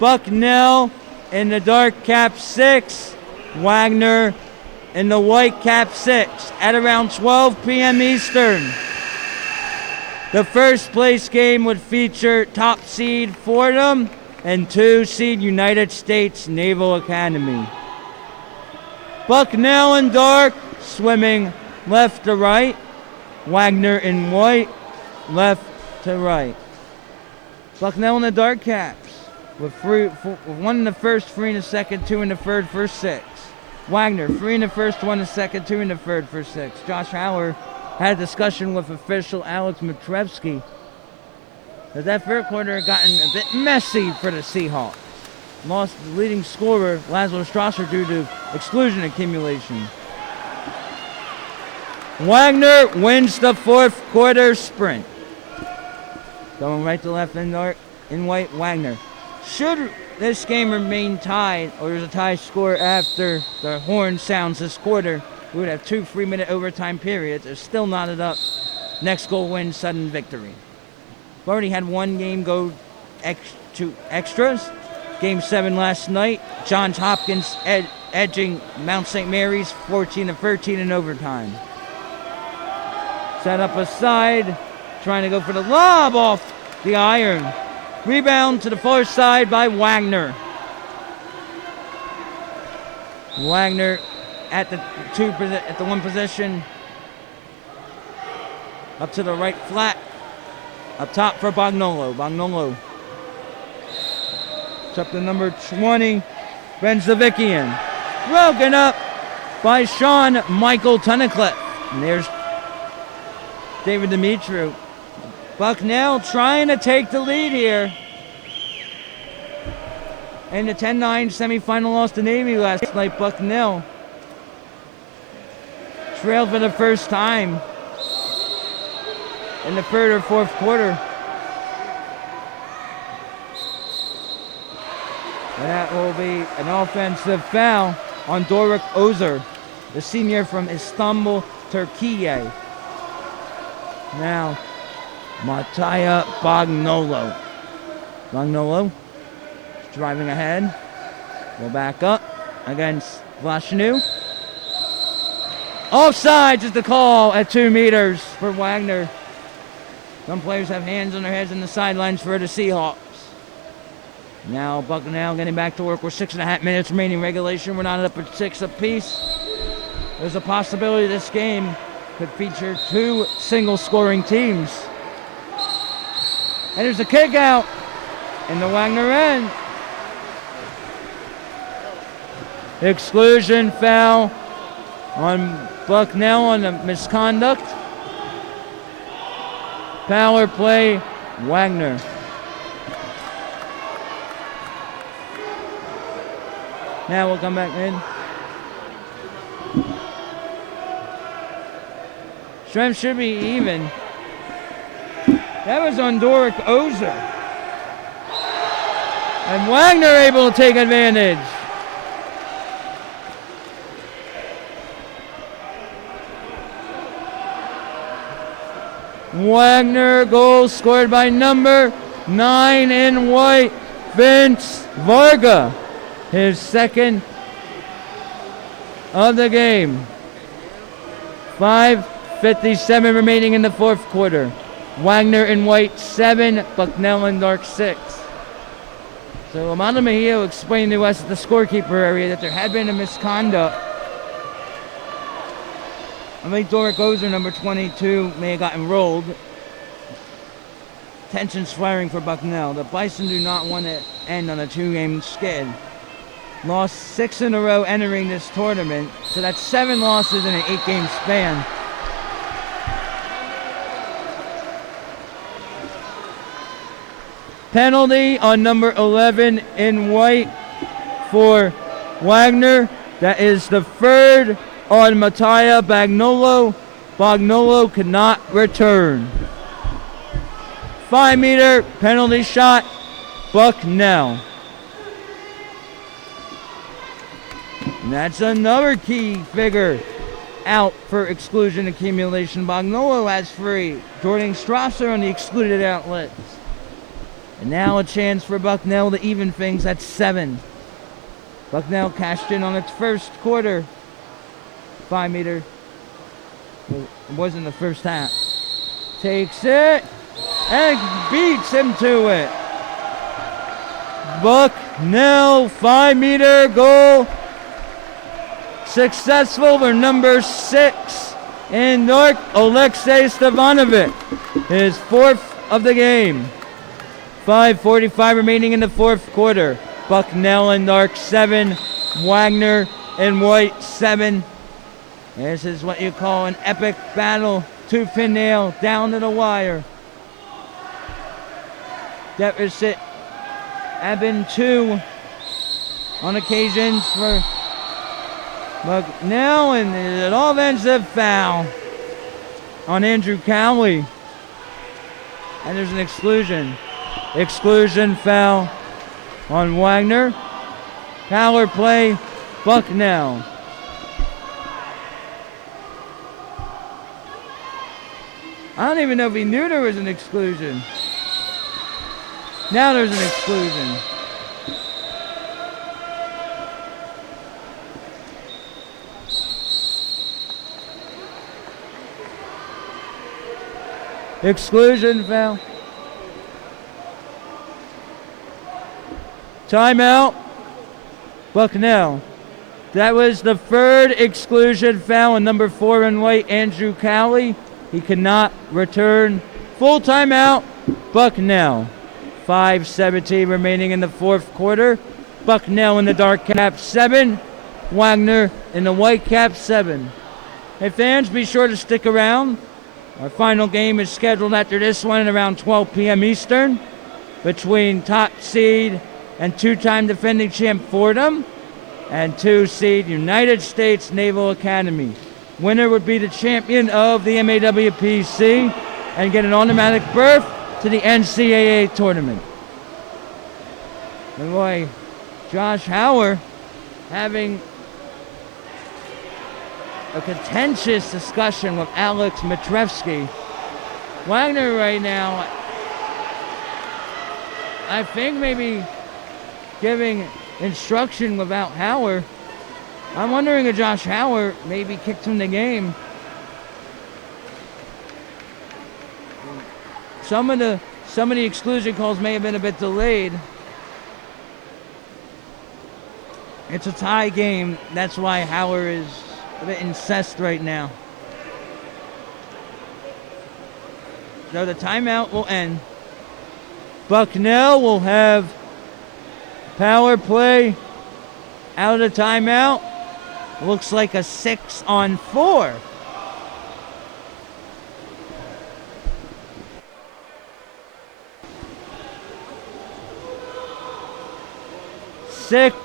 Bucknell in the dark cap 6. Wagner in the white cap 6 at around 12 p.m. Eastern. The first place game would feature top seed Fordham and 2 seed United States Naval Academy. Bucknell in dark, swimming left to right. Wagner in white, left to right. Bucknell in the dark caps with 1 in the first, 3 in the second, 2 in the third, first 6. Wagner, 3 in the first, 1 in the second, 2 in the third, first 6. Josh Howler had a discussion with official Alex Matrevsky that third quarter had gotten a bit messy for the Seahawks. Lost the leading scorer, Laszlo Strasser, due to exclusion accumulation. Wagner wins the fourth quarter sprint. Going right to left in dark, in white, Wagner. Should this game remain tied, or there's a tie score after the horn sounds this quarter, we would have 2 3-minute overtime periods. It's still knotted up next goal wins sudden victory. We've already had one game go to extras. Game 7 last night. Johns Hopkins edging Mount St. Mary's 14-13 in overtime. Set up a side, trying to go for the lob off the iron. Rebound to the far side by Wagner. Wagner at the one position. Up to the right flat. Up top for Bagnolo. Bagnolo. It's up to number 20, Benzavikian. Broken up by Sean Michael Tunnicliffe. And there's David Demetriou. Bucknell trying to take the lead here. In the 10-9 semifinal loss to Navy last night, Bucknell trailed for the first time in the third or fourth quarter. And that will be an offensive foul on Doruk Ozer, the senior from Istanbul, Turkey. Now, Mattia Bagnolo. Bagnolo driving ahead. Will back up against Vlashinu. Offsides is the call at 2 meters for Wagner. Some players have hands on their heads in the sidelines for the Seahawks. Now Bucknell getting back to work with 6.5 minutes remaining regulation. We're not up at 6 apiece. There's a possibility this game could feature 2 single-scoring teams. And there's a kick out in the Wagner end. Exclusion foul on Bucknell on the misconduct. Power play, Wagner. Now we'll come back in. Strength should be even. That was on Doruk Ozer. And Wagner able to take advantage. Wagner goal scored by number 9 in white, Vince Varga. His second of the game. 5:57 remaining in the fourth quarter. Wagner in white 7, Bucknell in dark 6. So Amanda Mejia explained to us at the scorekeeper area that there had been a misconduct. I think Doruk Ozer, number 22, may have gotten rolled. Tensions flaring for Bucknell. The Bison do not want to end on a 2-game skid. Lost 6 in a row entering this tournament, so that's 7 losses in an 8-game span. Penalty on number 11 in white for Wagner. That is the third on Mattia Bagnolo. Bagnolo could not return. 5-meter penalty shot, Bucknell. And that's another key figure out for exclusion accumulation. Bagnolo has 3. Jordan Strasser on the excluded outlets. And now a chance for Bucknell to even things at 7. Bucknell cashed in on its first quarter. 5-meter. It wasn't the first half. Takes it and beats him to it. Bucknell 5-meter goal. Successful for number 6 in North, Alexei Stevanovic. His 4th of the game. 5:45 remaining in the fourth quarter. Bucknell in dark 7, Wagner in white 7. This is what you call an epic battle. Tooth and nail, down to the wire. Deficit have been 2 on occasions for Bucknell, and an offensive foul on Andrew Cowley. And there's an exclusion. Exclusion foul on Wagner. Power play, I don't even know if he knew there was an exclusion. Now there's an exclusion. Exclusion foul. Timeout. Bucknell. That was the third exclusion foul on number 4 in white, Andrew Cowley. He cannot return. Full timeout. Bucknell. 5:17 remaining in the fourth quarter. Bucknell in the dark cap 7. Wagner in the white cap 7. Hey fans, be sure to stick around. Our final game is scheduled after this one at around 12 p.m. Eastern between top seed and two-time defending champ Fordham and 2 seed United States Naval Academy. Winner would be the champion of the MAWPC and get an automatic berth to the NCAA tournament. And boy, Josh Hauer having a contentious discussion with Alex Matrevsky. Wagner right now, I think maybe giving instruction without Hauer. I'm wondering if Josh Hauer maybe kicked him the game. Some of the exclusion calls may have been a bit delayed. It's a tie game. That's why Hauer is a bit incensed right now. So the timeout will end. Bucknell will have power play out of the timeout. Looks like a 6-on-4. Six.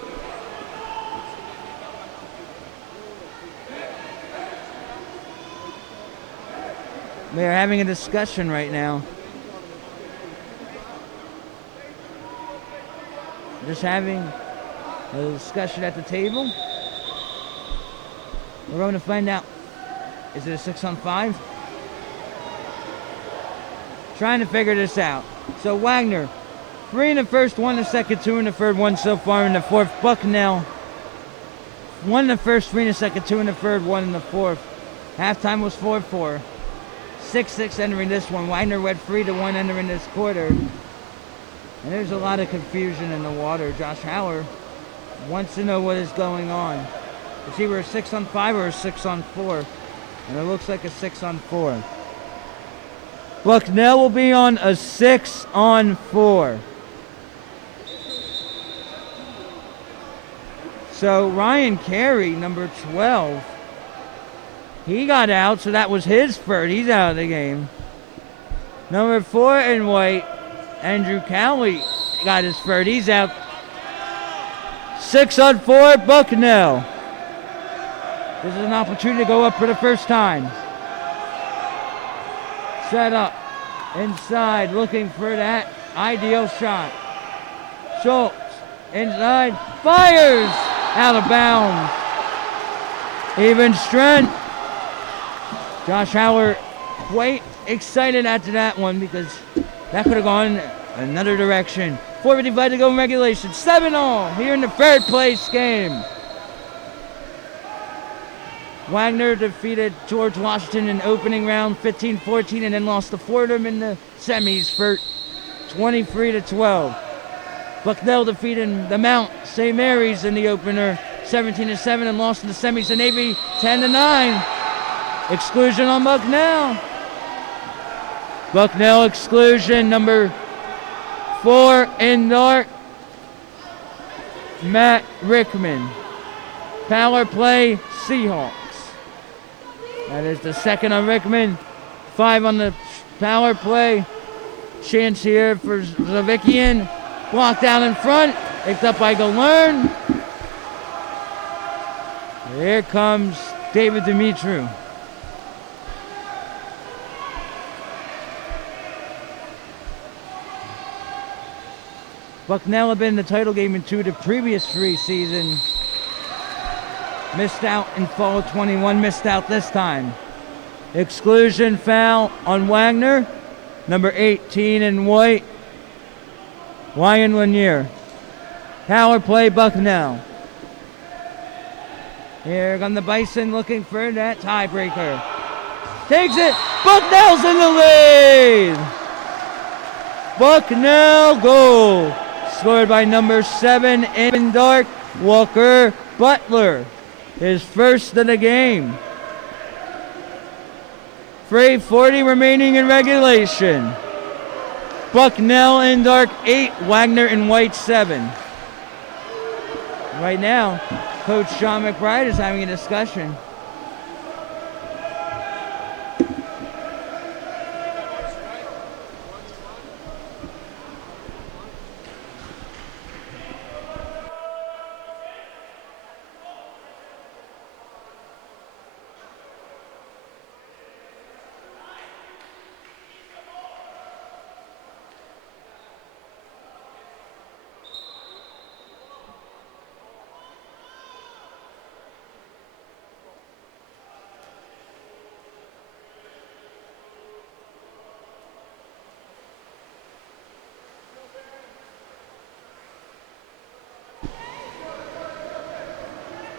They're having a discussion right now. Just having a discussion at the table. We're going to find out. Is it a 6-on-5? Trying to figure this out. So Wagner, 3 in the first, 1 in the second, 2 in the third, 1 so far in the fourth. Bucknell, 1 in the first, 3 in the second, 2 in the third, 1 in the fourth. Halftime was 4-4. 6-6 entering this one. Wagner went 3-1 entering this quarter. And there's a lot of confusion in the water. Josh Hauer wants to know what is going on. It's either a 6-on-5 or a 6-on-4. And it looks like a 6-on-4. Bucknell will be on a 6-on-4. So Ryan Carey, number 12, he got out, so that was his third. He's out of the game. Number 4 in white, Andrew Cowley, got his third. He's out. 6-on-4, Bucknell. This is an opportunity to go up for the first time. Set up inside, looking for that ideal shot. Schultz inside, fires out of bounds. Even strength. Josh Hauer quite excited after that one because that could have gone another direction. 4:55 to go in regulation. 7-all here in the third place game. Wagner defeated George Washington in opening round 15-14 and then lost to Fordham in the semis for 23-12. Bucknell defeated the Mount St. Mary's in the opener 17-7 and lost in the semis to Navy 10-9. Exclusion on Bucknell. Bucknell exclusion, number 4 in dark, Matt Rickman. Power play, Seahawks. That is the second on Rickman. 5 on the power play. Chance here for Zavikian. Blocked out in front. Picked up by Galern. Here comes David Dimitru. Bucknell had been in the title game in 2 of the previous 3 seasons. Missed out in fall of 21, missed out this time. Exclusion foul on Wagner. Number 18 in white, Ryan Lanier. Power play Bucknell. Here come the Bison looking for that tiebreaker. Takes it. Bucknell's in the lead. Bucknell goal. Scored by number 7 in dark, Walker Butler. His first of the game. 3:40 remaining in regulation. Bucknell in dark 8, Wagner in white 7. Right now, Coach Sean McBride is having a discussion.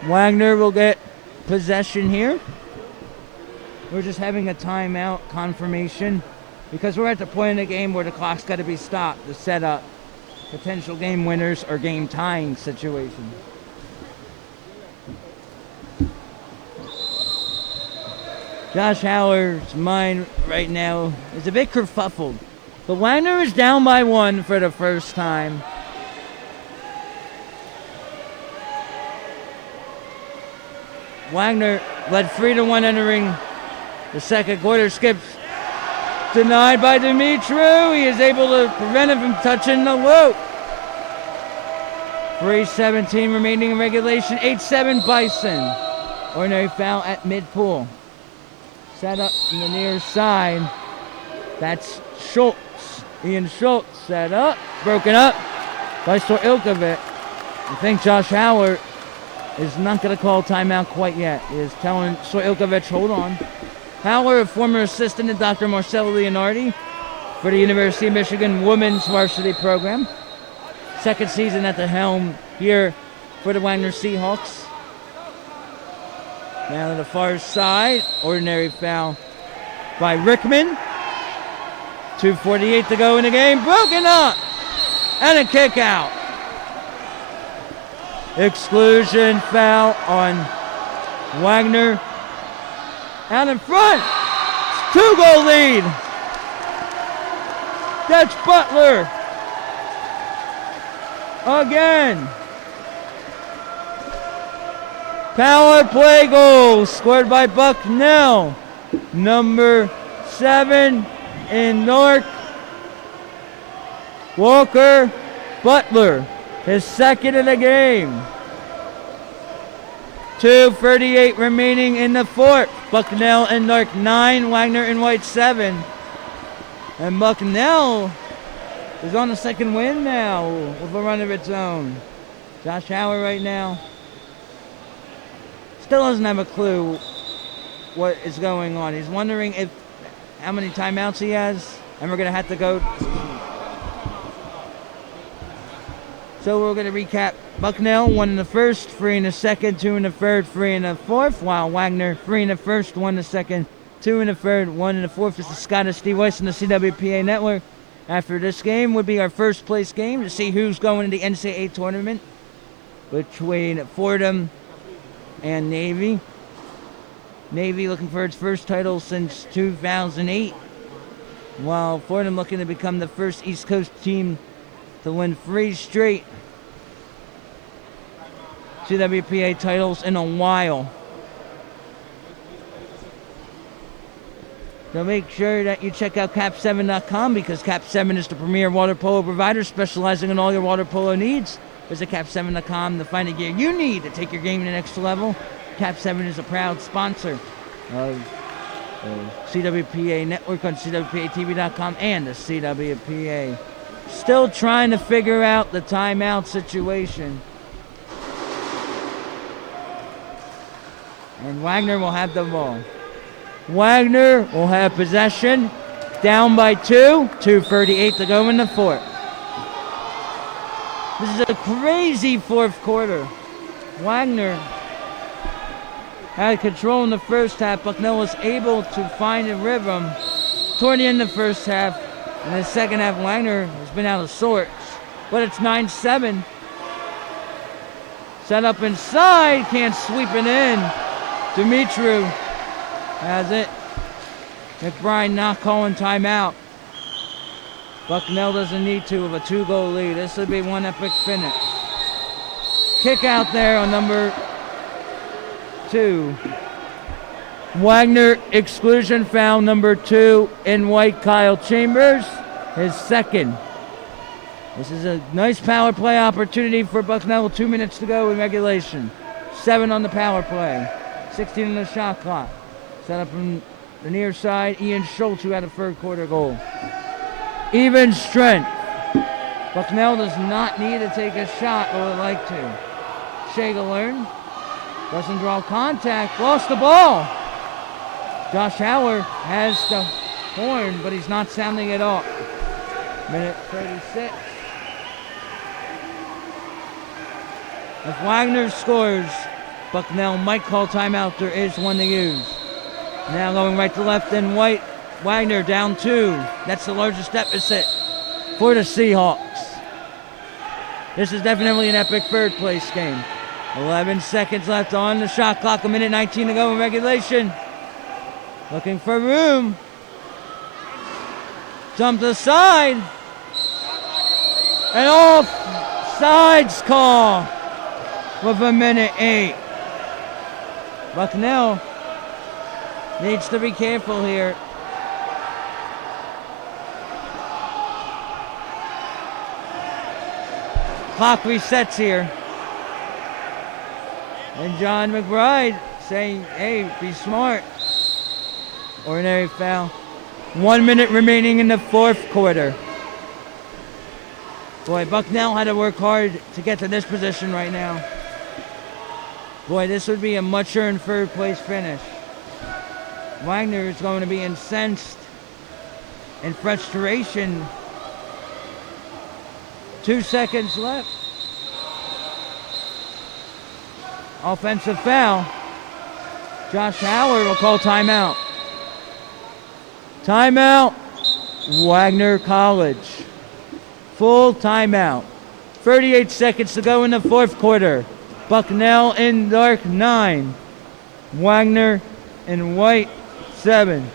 Wagner will get possession here. We're just having a timeout confirmation because we're at the point in the game where the clock's got to be stopped to set up potential game winners or game tying situation. Josh Howard's mind right now is a bit kerfuffled, but Wagner is down by 1 for the first time. Wagner led 3-1 entering the second quarter. Skips denied by Dimitru. He is able to prevent him from touching the loop. 3:17 remaining in regulation. 8-7 Bison. Ordinary foul at mid-pool. Set up on the near side. That's Schultz. Ian Schultz set up. Broken up by Stoilkovic. I think Josh Howard is not going to call timeout quite yet. He is telling Stoilkovic, hold on. Howard, a former assistant to Dr. Marcelo Leonardi for the University of Michigan women's varsity program. Second season at the helm here for the Wagner Seahawks. Now to the far side, ordinary foul by Rickman. 2:48 to go in the game, broken up, and a kick out. Exclusion foul on Wagner. Out in front. It's 2-goal lead. That's Butler. Again. Power play goal scored by Bucknell. Number 7 in North, Walker Butler. His second of the game. 2:38 remaining in the fourth. Bucknell in dark 9, Wagner in white 7. And Bucknell is on the second win now with a run of its own. Josh Howard right now still doesn't have a clue what is going on. He's wondering how many timeouts he has, and we're going to have to go. So we're going to recap. Bucknell 1 in the first, 3 in the second, 2 in the third, 3 in the fourth, while Wagner 3 in the first, 1 in the second, 2 in the third, 1 in the fourth. This is Scott Steve Weiss in the CWPA network. After this game would be our first place game to see who's going to the NCAA tournament between Fordham and Navy. Navy looking for its first title since 2008, while Fordham looking to become the first East Coast team to win 3 straight CWPA titles in a while. So make sure that you check out cap7.com because Cap7 is the premier water polo provider specializing in all your water polo needs. Visit cap7.com to find the gear you need to take your game to the next level. Cap7 is a proud sponsor of the CWPA network on CWPATV.com and the CWPA. Still trying to figure out the timeout situation. And Wagner will have the ball. Wagner will have possession. Down by 2. 2:38 to go in the fourth. This is a crazy fourth quarter. Wagner had control in the first half. Bucknell was able to find a rhythm toward the end of the first half. In the second half, Wagner has been out of sorts. But it's 9-7. Set up inside, can't sweep it in. Dumitru has it. McBride not calling timeout. Bucknell doesn't need to with a 2-goal lead. This would be one epic finish. Kick out there on number 2. Wagner exclusion foul number 2 in white, Kyle Chambers, his second. This is a nice power play opportunity for Bucknell. 2 minutes to go in regulation. 7 on the power play. 16 on the shot clock. Set up from the near side, Ian Schultz, who had a third quarter goal. Even strength. Bucknell does not need to take a shot or would like to. Shagler doesn't draw contact, lost the ball. Josh Howard has the horn, but he's not sounding it off. Minute 36. If Wagner scores, Bucknell might call timeout. There is one to use. Now going right to left in white. Wagner down 2. That's the largest deficit for the Seahawks. This is definitely an epic third place game. 11 seconds left on the shot clock. 1:19 to go in regulation. Looking for room. Jump to the side. And off sides call with 1:08. Bucknell needs to be careful here. Clock resets here. And John McBride saying, hey, be smart. Ordinary foul. 1 minute remaining in the fourth quarter. Boy, Bucknell had to work hard to get to this position right now. Boy, this would be a much-earned third-place finish. Wagner is going to be incensed in frustration. 2 seconds left. Offensive foul. Josh Howard will call timeout. Timeout, Wagner College. Full timeout. 38 seconds to go in the fourth quarter. Bucknell in dark 9. Wagner in white 7.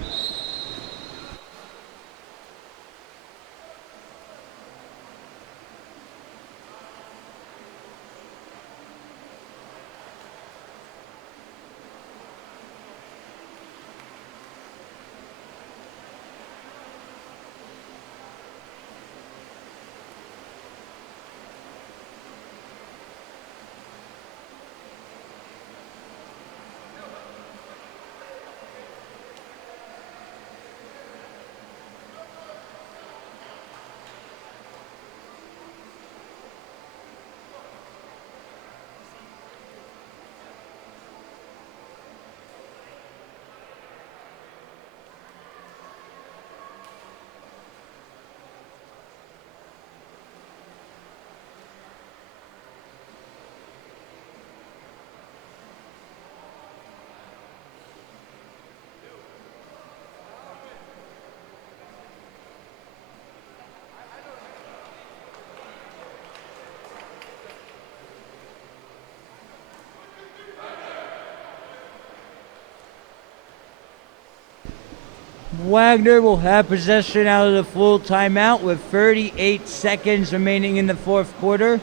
Wagner will have possession out of the full timeout with 38 seconds remaining in the fourth quarter.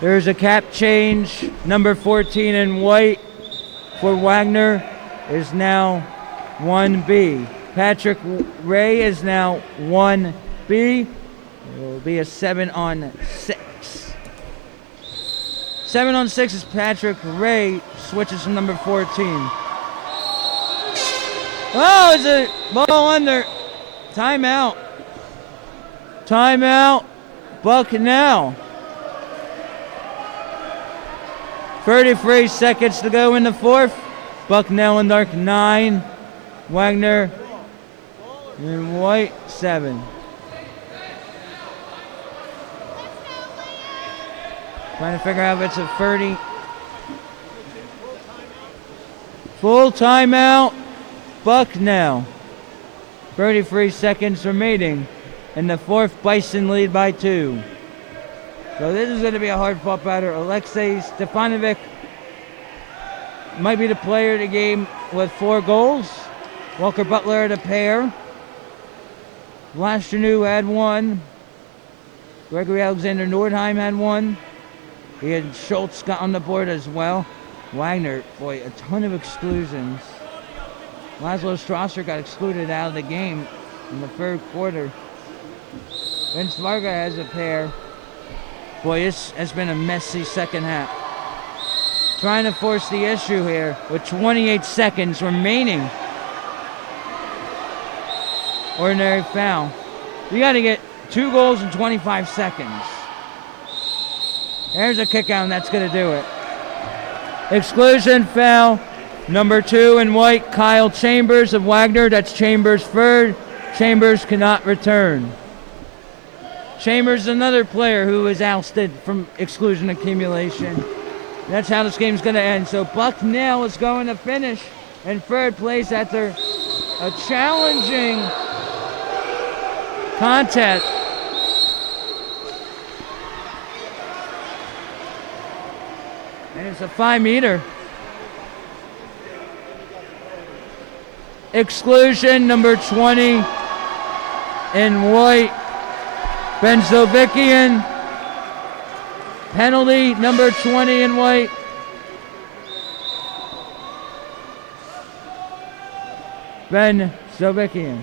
There's a cap change. Number 14 in white for Wagner is now 1B. Patrick Ray is now 1B. It will be a 7-on-6. 7-on-6 is Patrick Ray, switches from number 14. Oh, it's a ball under. Timeout. Timeout, Bucknell. 33 seconds to go in the fourth. Bucknell in dark 9. Wagner in white 7. Trying to figure out if it's a 30. Full timeout, Bucknell. 33 seconds remaining. In the fourth, Bison lead by 2. So this is going to be a hard fought batter. Alexei Stefanovic might be the player of the game with 4 goals. Walker Butler had a pair. Vlashanu had 1. Gregory Alexander Nordheim had 1. He had Schultz got on the board as well. Wagner, boy, a ton of exclusions. Laszlo Strasser got excluded out of the game in the third quarter. Vince Varga has a pair. Boy, it's been a messy second half. Trying to force the issue here with 28 seconds remaining. Ordinary foul. You got to get 2 goals in 25 seconds. There's a kick out, and that's going to do it. Exclusion foul. Number 2 in white, Kyle Chambers of Wagner. That's Chambers' third. Chambers cannot return. Chambers is another player who was ousted from exclusion accumulation. That's how this game's going to end. So Bucknell is going to finish in third place after a challenging contest. And it's a 5-meter. Exclusion, number 20 in white, Benzovikian. Penalty, number 20 in white. Benzovikian.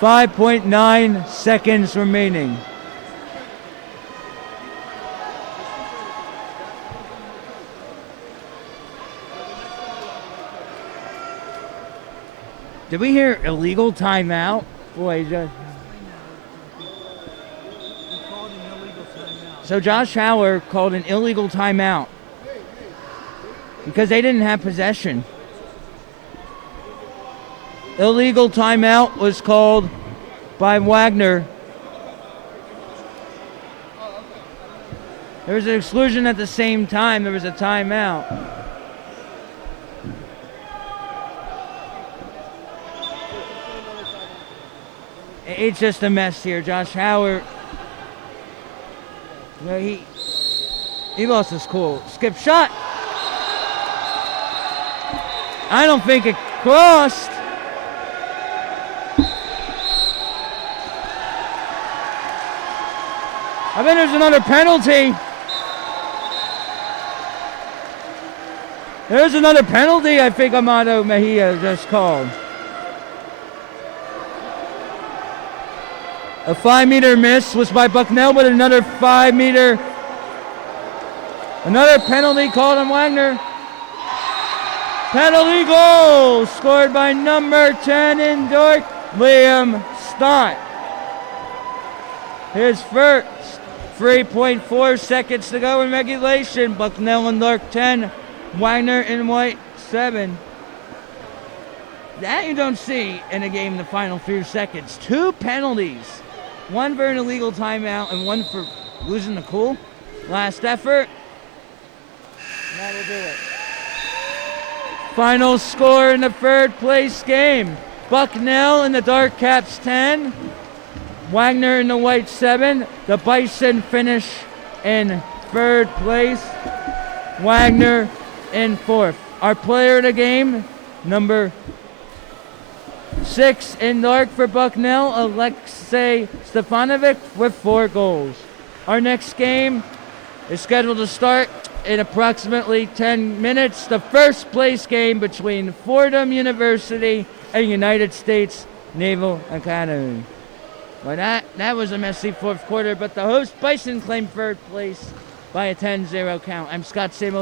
.9 seconds remaining. Did we hear illegal timeout? Boy, so Josh Howard called an illegal timeout because they didn't have possession. Illegal timeout was called by Wagner. There was an exclusion at the same time. There was a timeout. It's just a mess here. Josh Howard, you know, he lost his cool. Skip shot. I don't think it crossed. I think there's another penalty. There's another penalty I think Amado Mejia just called. A 5-meter miss was by Bucknell, but another 5-meter. Another penalty called on Wagner. Penalty goal scored by number 10 in dark, Liam Stott. His first. 3.4 seconds to go in regulation. Bucknell in dark 10, Wagner in white 7. That you don't see in a game in the final few seconds. 2 penalties. One for an illegal timeout and one for losing the cool. Last effort. And that'll do it. Final score in the third place game. Bucknell in the dark caps 10. Wagner in the white 7. The Bison finish in third place. Wagner in fourth. Our player of the game, number 6 in dark for Bucknell, Alexei Stefanovic with 4 goals. Our next game is scheduled to start in approximately 10 minutes. The first place game between Fordham University and United States Naval Academy. Well, that was a messy fourth quarter, but the host Bison claimed third place by a 10-0 count. I'm Scott Sable.